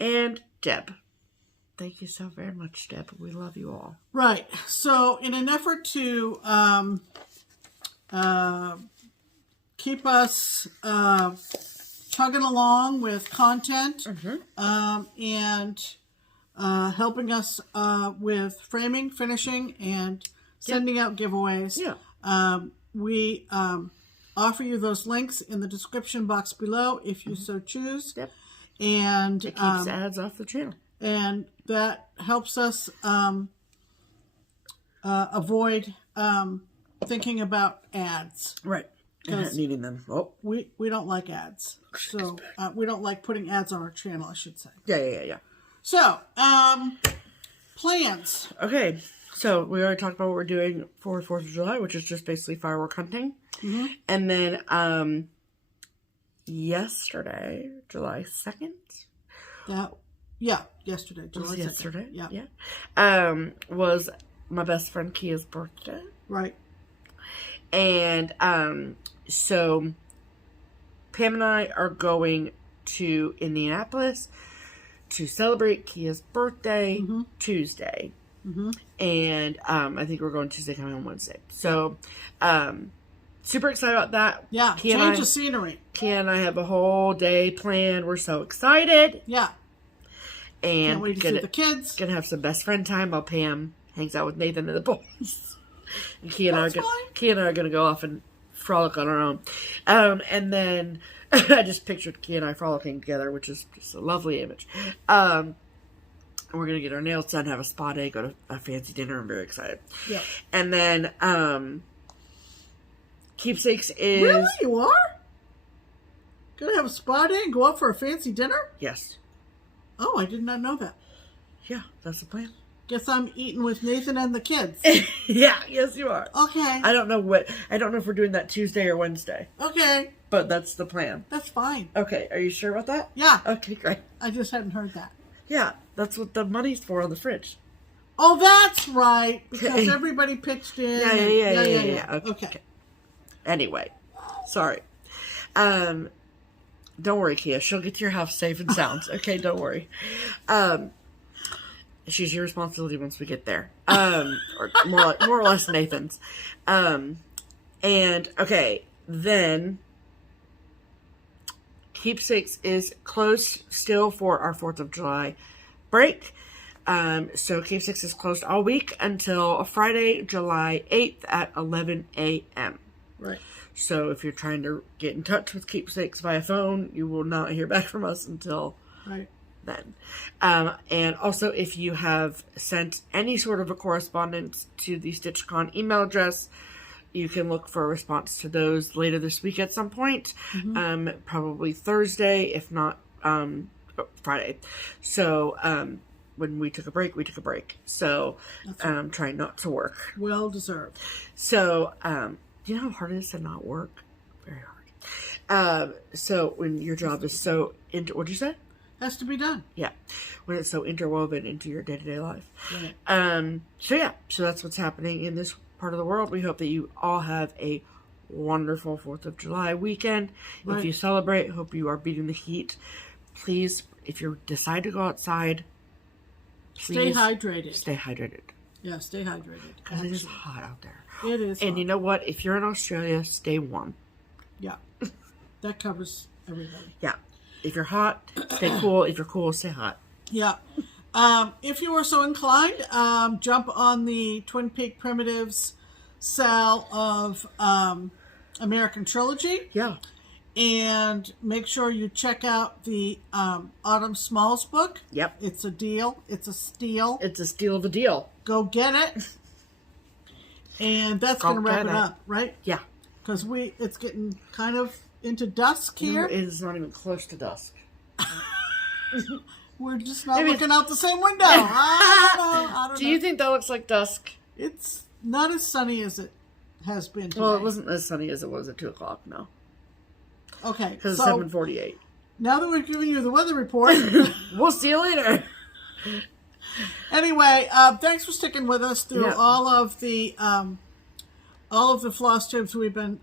And Deb, thank you so very much, Deb. We love you all. Right. So in an effort to keep us chugging along with content and helping us with framing, finishing, and sending out giveaways, we offer you those links in the description box below if you so choose. Yep. And it keeps ads off the channel. And that helps us avoid thinking about ads. Right. And not needing them. Oh. We don't like ads. So we don't like putting ads on our channel, I should say. Yeah. So, plans. Okay. So we already talked about what we're doing for 4th of July, which is just basically firework hunting. And then yesterday, July 2nd. Yesterday, July 2nd. Yesterday, yeah. Was my best friend Kia's birthday. Right. And so Pam and I are going to Indianapolis to celebrate Kia's birthday Tuesday. And I think we're going Tuesday, coming on Wednesday. So super excited about that. Yeah, change of scenery. Kia and I have a whole day planned. We're so excited. Yeah. And can't wait to see the kids. Gonna have some best friend time while Pam hangs out with Nathan and the boys. And Kia and I are gonna go off and frolic on our own. And then I just pictured Kia and I frolicking together, which is just a lovely image. We're going to get our nails done, have a spa day, go to a fancy dinner. I'm very excited. Yeah. And then, Keepsakes is... Really? You are? Going to have a spa day and go out for a fancy dinner? Yes. Oh, I did not know that. Yeah, that's the plan. Guess I'm eating with Nathan and the kids. Yeah, yes you are. Okay. I don't know if we're doing that Tuesday or Wednesday. Okay. But that's the plan. That's fine. Okay, are you sure about that? Yeah. Okay, great. I just hadn't heard that. Yeah, that's what the money's for on the fridge. Oh, that's right. Because everybody pitched in. Yeah. Okay. Anyway, sorry. Don't worry, Kia. She'll get to your house safe and sound. Okay, don't worry. She's your responsibility once we get there. Or more or less Nathan's. And okay, then Keepsakes is closed still for our 4th of July break. So Keepsakes is closed all week until Friday, July 8th at 11 a.m. Right. So if you're trying to get in touch with Keepsakes via phone, you will not hear back from us until then. And also, if you have sent any sort of a correspondence to the StitchCon email address, you can look for a response to those later this week at some point. Probably Thursday, if not Friday. So when we took a break, we took a break. So trying not to work. Well deserved. So you know how hard it is to not work? Very hard. So when your job is so what'd you say? Has to be done. Yeah. When it's so interwoven into your day-to-day life. Right. So that's what's happening in this part of the world. We hope that you all have a wonderful 4th of July weekend. Right. If you celebrate, hope you are beating the heat. Please, if you decide to go outside, stay hydrated. Stay hydrated. Yeah, stay hydrated. Because it is hot out there. It is And hot. you know what? If you're in Australia, stay warm. Yeah. That covers everybody. Yeah. If you're hot, stay cool. If you're cool, stay hot. Yeah. If you are so inclined, jump on the Twin Peak Primitives sale of American Trilogy. Yeah. And make sure you check out the Autumn Smalls book. Yep. It's a deal. It's a steal. It's a steal of a deal. Go get it. And that's going to wrap it up, right? Yeah. Because it's getting kind of into dusk here. No, it is not even close to dusk. We're just not looking out the same window. I don't know. Do you think that looks like dusk? It's not as sunny as it has been today. Well, it wasn't as sunny as it was at 2 o'clock, no. Okay. Because it's 7:48. Now that we've given you the weather report. We'll see you later. Anyway, thanks for sticking with us through all of the floss tubes we've been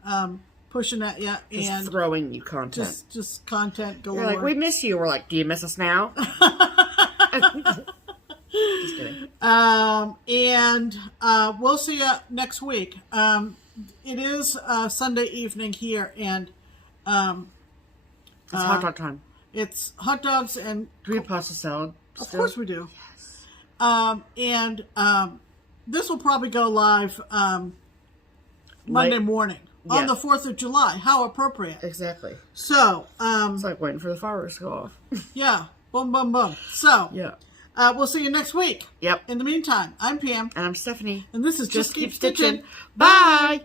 pushing at you and throwing you content. Just content galore. You're like, we miss you. We're like, do you miss us now? Just kidding. And we'll see you next week. It is Sunday evening here, and it's hot dog time. It's hot dogs and do we have pasta salad? Of course we do. Yes. This will probably go live Monday morning on the 4th of July. How appropriate. Exactly. So, it's like waiting for the fireworks to go off. Yeah. Boom, boom, boom. So, we'll see you next week. Yep. In the meantime, I'm Pam. And I'm Stephanie. And this is Just Keep Stitching. Bye.